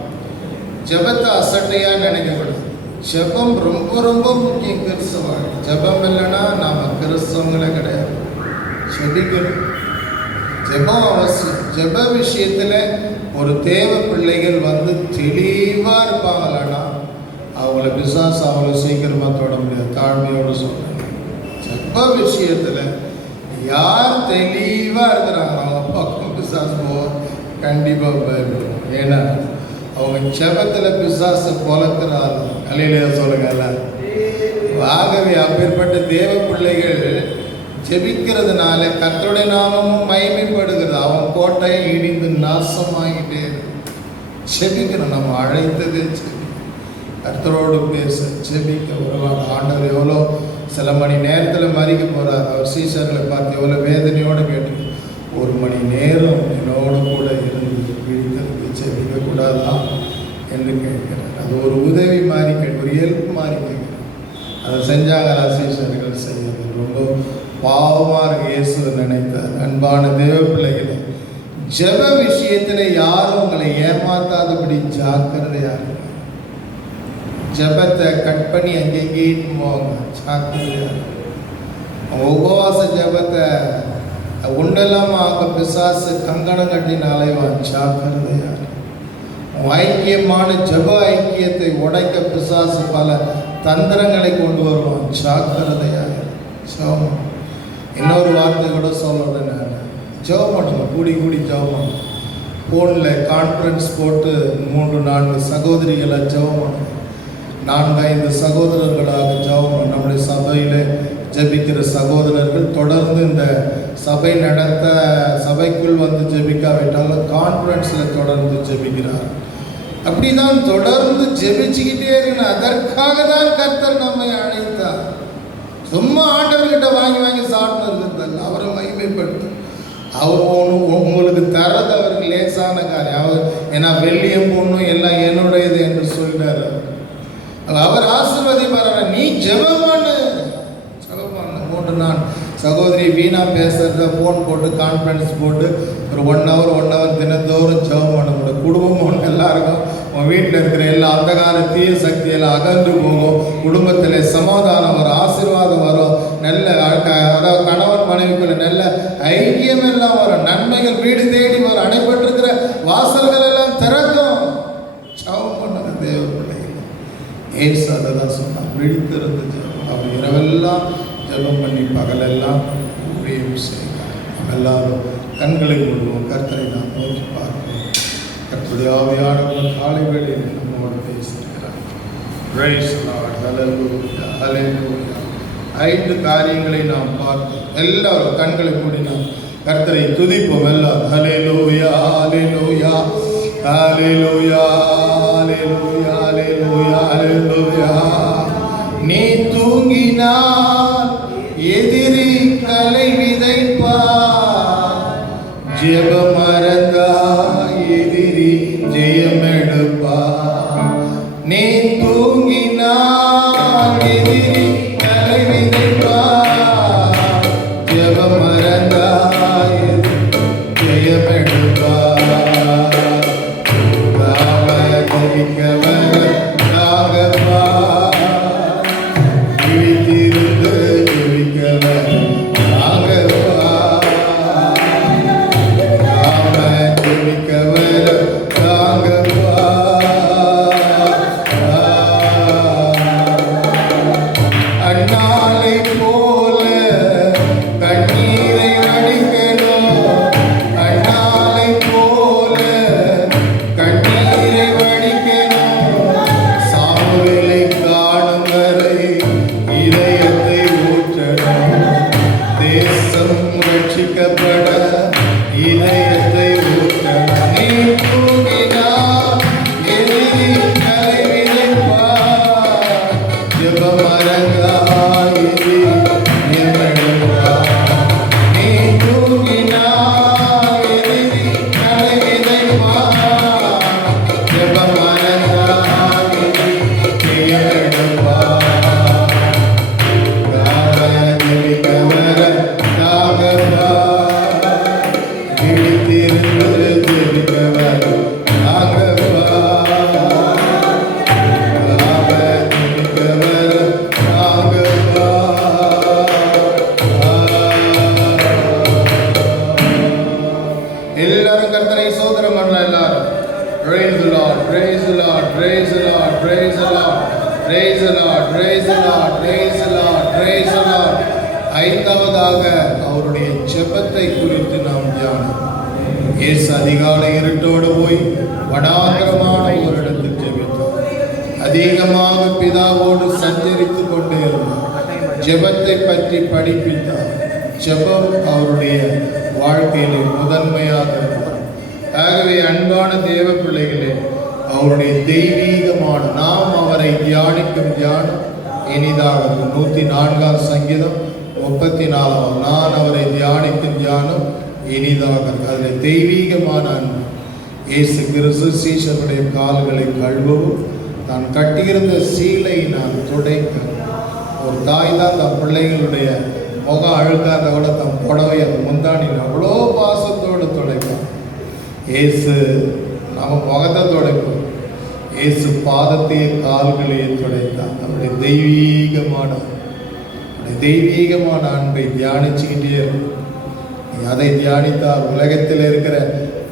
ஜெபத்தை அசட்டையாக நினைக்கக்கூடாது. ஜெபம் ரொம்ப ரொம்ப முக்கியம் கிறிஸ்தவ. ஜெபம் இல்லைன்னா நாம் கிறிஸ்தவங்களே கிடையாது. ஜெபிக்கணும். ஜெபம் அவசியம். ஜெப விஷயத்தில் ஒரு தேவ பிள்ளைகள் தெளிவாக இருப்பாங்களான்னா அவங்கள பிசாசு அவ்வளோ சீக்கிரமாக தொட முடியாது. தாழ்மையோடு சொல்கிறேன். ஜெப விஷயத்தில் யார் தெளிவாக இருக்கிறாங்க அவங்க பக்கம் பிசாசு கண்டிப்பாக பயப்படும். ஏன்னா அவங்க ஜெபத்தில் பிசாசை கொலக்கிறாங்க. அலையிலேயே சொல்லுங்கல்ல. ஆகவே அப்பேற்பட்ட தேவ பிள்ளைகள் ஜெபிக்கிறதுனால கர்த்தருடைய நாமமும் மகிமைப்படுகிறது. அவன் கோட்டையை இடிந்து நாசமாகிட்டே இருக்கு. ஜெபிக்கணும். நம்ம அழைத்ததே கர்த்தரோடு பேச ஜெபிக்க உறவாட. ஆண்டவர் எவ்வளோ சில மணி நேரத்தில் மறிக்க போகிறார். அவர் சீசர்களை பார்த்து எவ்வளோ வேதனையோடு கேட்டு 1 மணி நேரம் என்னோடு கூட இருந்து விழித்திருந்து ஜெபிக்கக்கூடாதா என்று கேட்கிறார். அது ஒரு உதவி மாதிரி ஒரு ஹெல்ப் மாதிரி கேட்கிறார். அதை செஞ்சாங்க சீசர்கள் செய்யறது ரொம்ப பாவமாக இயேசு நினைத்தார். அன்பான தேவ பிள்ளைகளை, ஜெப விஷயத்தில் யாரும் உங்களை ஏமாத்தாதபடி ஜாக்கிரதையாக இருங்க. ஜெபத்தை கட் பண்ணி அங்கேயும் போவாங்க. ஜாக்கிரதையாக உபவாச ஜெபத்தை உண்டெல்லாமாக பிசாசு கங்கணம் கட்டின அலைவான். ஜாக்கிரதையாக ஐக்கியமான ஜெப ஐக்கியத்தை உடைக்க பிசாசு பல தந்திரங்களை கொண்டு வருவான். ஜாக்கிரதையாக ஜெபம். இன்னொரு வார்த்தை கூட சொல்கிறேன் நான். ஜெபம் பண்ணுங்க. கூடி ஜெபம் பண்ணுங்க. ஃபோனில் கான்ஃபரன்ஸ் போட்டு 3-4 சகோதரிகளை ஜெபம் பண்ணுங்க. 4-5 சகோதரர்களாக ஜெபம். நம்முடைய சபையில் ஜெபிக்கிற சகோதரர்கள் தொடர்ந்து இந்த சபை நடத்த சபைக்குள் ஜெபிக்காவிட்டாலும் கான்ஃபரன்ஸில் தொடர்ந்து ஜெபிக்கிறார். அப்படி தான் தொடர்ந்து ஜெபிச்சுக்கிட்டே இருக்கணும். அதற்காக தான் கர்த்தர் நம்மை அழைத்தார். சும்மா ஆண்டவர்கிட்ட வாங்கி சாப்பிட்டு இருக்கிறதல்ல. அவரை மகிமைப்படுத்தும். அவர் உங்களுக்கு தரது அவருக்கு லேசான காரியம். அவர் ஏன்னா வெள்ளியும் பொண்ணும் எல்லாம் என்னுடையது என்று சொல்றாரு. அவர் ஆசீர்வதிப்பார். நீ ஜெபம் பண்ணு. 3 நாள் சகோதரி வீணா பேசுறத ஃபோன் போட்டு கான்ஃபரன்ஸ் போட்டு ஒரு 1 ஹவர் தினந்தோறும் ஜெபம் பண்ண முடியும். குடும்பம் ஒன்று எல்லாருக்கும் உன் வீட்டில் இருக்கிற எல்லா அந்தகார தீய சக்தியெல்லாம் அகன்று போகும். குடும்பத்தில் சமாதானம் வரும், ஆசீர்வாதம் வரும், நல்ல அதாவது கணவன் மனைவிக்குள்ள நல்ல ஐக்கியம் எல்லாம் வரும், நன்மைகள் வீடு தேடி வரும், அடைபட்டிருக்கிற வாசல்கள் எல்லாம் திறக்கும். ஜெபம் பண்ணுங்க தேவ பிள்ளைகள். ஏசு அதை தான் சொன்னார், விழித்திருந்து ஜெபம். அவர் இரவெல்லாம் ஜெபம் பண்ணி பகலெல்லாம் ஊழியம் செய்கிறார். நம்ம எல்லாரும் கண்களை மூடுவோம், கர்த்தரை நாம் நோக்கி பார்ப்போம். கர்த்தருடைய ஆவியானவர் காலை வேளையில் நம்மோடு பேசுகிறார். Praise the Lord. Hallelujah. Hallelujah. 5 காரியங்களை நாம் பார்த்தோம். எல்லாரும் கண்களை மூடி நாம் கர்த்தரை துதிப்போம். எல்லாரும் ஹல்லேலூயா ஹல்லேலூயா ஹல்லேலூயா ஹல்லேலூயா ஹல்லேலூயா ஹல்லேலூயா. நீ தூங்கினால் எதிரி கலை விதைப்பார், ஜெபம் மறந்தா எதிரி ஜெயமெடுப்பார். நீ தூங்கினால் எதிரி கலை விதைப்பார், ஜெபம் மறந்தா ஜெயமெடுப்பார். ஜெபிக்கவர் நாகப்பா, விழித்திருந்து ஜெபிக்கவர் நாகப்பா, ஜெபிக்கவர் நாகப்பா. அண்ணாலை போல கண்ணீரை வடிக்கணும், அண்ணாலை போல கண்ணீரை வடிக்கணும். சாமுவேலை காணும் வரை இதயத்தை ஊற்றணும், தேசம் ரட்சிக்கப்பட இதயத்தை ஊற்றணும். நீ தூங்கினால் எதிரி கலை விதைப்பார், ஜெபம் மறந்தா எதிரி ஜெயமெடுப்பார். நீ தூங்கினால் எதிரி கலை விதைப்பார், ஜெபம் மறந்தா எதிரி ஜெயமெடுப்பார். ஜெபிக்கவர் நாகப்பா, விழித்திருந்து ஜெபிக்கவர் நாகப்பா, ஜெபிக்கவர் நாகப்பா. எல்லாரும் கர்த்தரை சோதரம் பண்ணலாம். எல்லாரும் praise the Lord, praise the Lord, praise the Lord, praise the Lord, praise the Lord, praise the Lord, praise the Lord, praise the Lord. 5வதாக அவருடைய ஜெபத்தை குறித்து நாம் தியானம். இயேசு அதிகாலை இருட்டோடு போய் வனாந்திரமான ஒரு இடத்தில் ஜெபித்தார். அதிகமாக பிதாவோடு சஞ்சரித்து கொண்டே இருந்தார். ஜெபத்தை பற்றி படிப்பித்தார். ஜெபம் அவருடைய வாழ்க்கையிலே முதன்மையாக இருந்தார். ஆகவே அன்பான தேவ பிள்ளைகளே, அவருடைய தெய்வீகமான நாம் அவரை தியானிக்கும் தியானம் இனிதாக. 104 சங்கீதம் 34. நான் அவரை தியானிக்கும் தியானம் இனிதாக. அதில் தெய்வீகமான அன்பு. இயேசு கிறிஸ்து சீஷருடைய கால்களை கழுவவும் தான் கட்டியிருந்த சீலை நான் துடைக்க. ஒரு தாய் தான் தன் பிள்ளைகளுடைய முகம் அழுக்காத கூட தன் புடவை அந்த முந்தானில் அவ்வளோ பாசத்தோடு துடைப்பான். இயேசு நம்ம முகத்தை துடைப்போம், இயேசு பாதத்தையே கால்களையே துடைத்தான். நம்முடைய தெய்வீகமான அன்பை தியானிச்சுக்கிட்டே இருக்கும். அதை தியானித்தால் உலகத்தில் இருக்கிற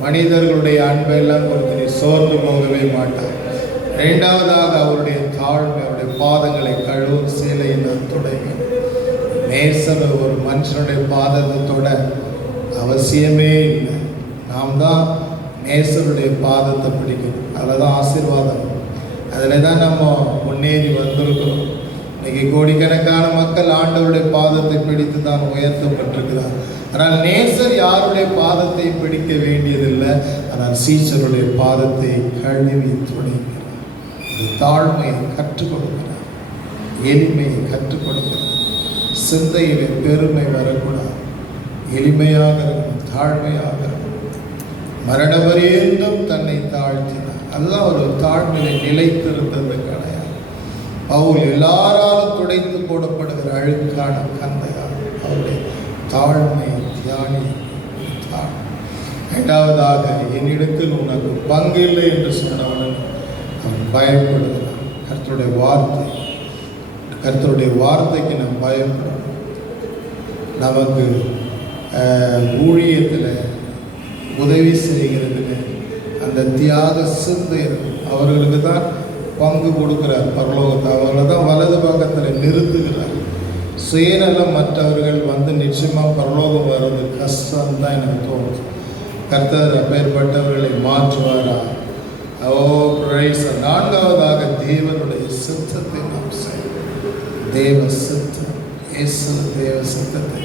மனிதர்களுடைய அன்பை எல்லாம் கொடுத்து நீ சோர்ந்து போகவே மாட்டார். 2வதாக அவருடைய தாழ்மை, அவருடைய பாதங்களை கழுவும் சீலையை நான் துடைக்க. நேசர் ஒரு மனுஷனுடைய பாதத்தை தொட அவசியமே இல்லை. நாம் தான் நேசருடைய பாதத்தை பிடிக்கணும். அதில் தான் ஆசீர்வாதம், அதில் தான் நம்ம முன்னேறி வந்திருக்கிறோம். இன்னைக்கு கோடிக்கணக்கான மக்கள் ஆண்டவருடைய பாதத்தை பிடித்து தான் உயர்த்தப்பட்டிருக்கிறார். ஆனால் நேசர் யாருடைய பாதத்தை பிடிக்க வேண்டியதில்லை, ஆனால் சீசருடைய பாதத்தை கழுவி துடைக்கிறார். தாழ்மையை கற்றுக் கொடுக்கிறார், எளிமையை கற்றுக் கொடுக்கிறார். சிந்தையிலே பெருமை வரக்கூடாது, எளிமையாக இருக்கணும், தாழ்மையாக மரண பரியந்தம் தன்னை தாழ்த்தினார். அதுதான் ஒரு தாழ்மையை நிலைத்திருந்தது கிடையாது. பவுல் எல்லாராலும் துடைத்து போடப்படுகிற அழுக்கான கந்தையார் அவருடைய தாழ்மை தியானி. இரண்டாவதாக, என்னிடத்தில் உனக்கு பங்கு இல்லை என்று சொன்னவன் அவன் பயப்படுகிறான். கர்த்தருடைய வார்த்தைக்கு நாம் பயப்படணும். நமக்கு ஊழியத்தில் உதவி செய்கிறதுல அந்த தியாக சிந்தை அவர்களுக்கு தான் பங்கு கொடுக்கிறார் பரலோகத்தை. அவர்களை தான் வலது பக்கத்தில் நிறுத்துகிறார். சுயநலம் மற்றவர்கள் வந்து நிச்சயமாக பரலோகம் வர்றது கஷ்டம்தான் எனக்கு தோணுது. கர்த்தர் அப்பேற்பட்டவர்களை மாற்றுவாரா? நான்காவதாக, தேவனுடைய சித்தத்தை நாம் செய்வோம். தேவ சித்தம், இயேசு தேவ சித்தத்தை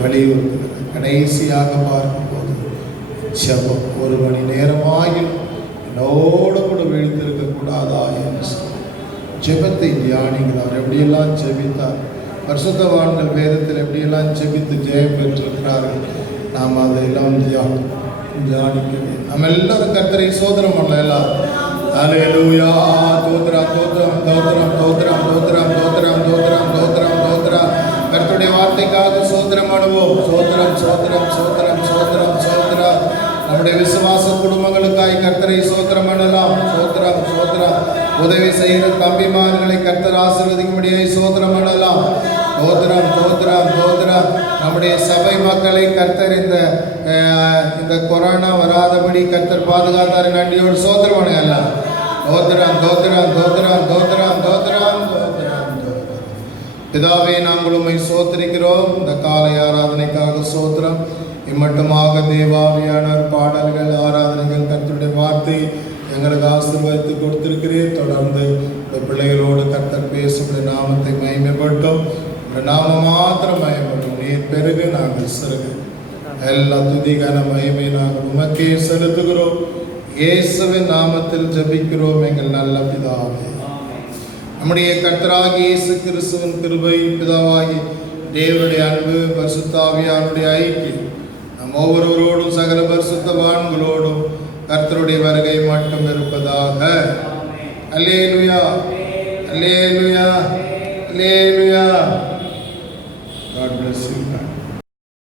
வலியுறுத்துகிறார். கடைசியாக பார்க்கும்போது ஜெபம். 1 மணி நேரமாகிலும் என்னோடு கூட விழித்திருக்கக்கூடாதா என்று சொல்லி ஜெபத்தை தியானிக்கிறார். எப்படியெல்லாம் ஜெபித்தார், பரிசுத்தவான்கள் வேதத்தில் எப்படியெல்லாம் ஜெபித்து ஜெயம் பெற்றிருக்கிறார்கள். நாம் அதையெல்லாம் தியானிக்க. நம்ம எல்லாரும் கர்த்தரை சோதரம் பண்ணலாம். எல்லாரும் அல்லேலூயா, தோத்ரம் தோத்ரம் தோத்ரம் தோத்ரம் தோத்ரம் தோத்ரம் தோத்ரம் தோத்ரம் தோத்ரம். கர்த்தருடைய வார்த்தைக்காக சோதரம் பண்ணுவோம். சோதரம் சோதரம் சோதரம் சோதரம் சோதரம். நம்முடைய விசுவாச குடும்பங்களுக்காய் கர்த்தரை சோதரம் பண்ணலாம். சோதரம் சோதரம். உதவி செய்கிற தம்பிமார்களை கர்த்தர் ஆசீர்வதிக்கும்படியாய் சோதரம் பண்ணலாம். தோத்ரம் தோத்ரம் தோத்ரம். நம்முடைய சபை மக்களை கர்த்தர் இந்த கொரோனா வராதபடி கர்த்தர் பாதுகாத்தார். நன்றியோடு சோதரம் பண்ணலாம். தோத்ரம் தோத்ரம் தோத்ரம் தோத்ரம் தோத்ரம் தோத்ரம். பிதாவே, நாங்கள் உம்மை சோத்திரிக்கிறோம். இந்த காலை ஆராதனைக்காக சோத்திரம். இம்மட்டுமாக தேவாவியானவர் பாடல்கள், ஆராதனைகள், கர்த்தருடைய வார்த்தை எங்களுக்கு ஆசீர்வதித்து கொடுத்திருக்கிறேன். தொடர்ந்து இந்த பிள்ளைகளோடு கர்த்தர் பேசுகிற நாமத்தை மகிமைப்பட்டோம். நாம மாத்திரம் மகிமைப்பட்டோம். நீர் பெருகு, நாங்கள் சிறுகு. எல்லா துதிகான மகிமை நாங்கள் உமக்கே செலுத்துகிறோம். இயேசுவின் நாமத்தில் ஜெபிக்கிறோம் எங்கள் நல்ல பிதாவே. நம்முடைய கர்த்தராகிய இயேசு கிறிஸ்துவின் கிருபை, பிதாவாகி தேவனுடைய அன்பு, பரிசுத்த ஆவியானுடைய ஐக்கியம் நம் ஒவ்வொருவரோடும் சகல பரிசுத்தவான்களோடும் கர்த்தருடைய வருகை மட்டும் இருப்பதாக. அல்லேலூயா, அல்லேலூயா, அல்லேலூயா.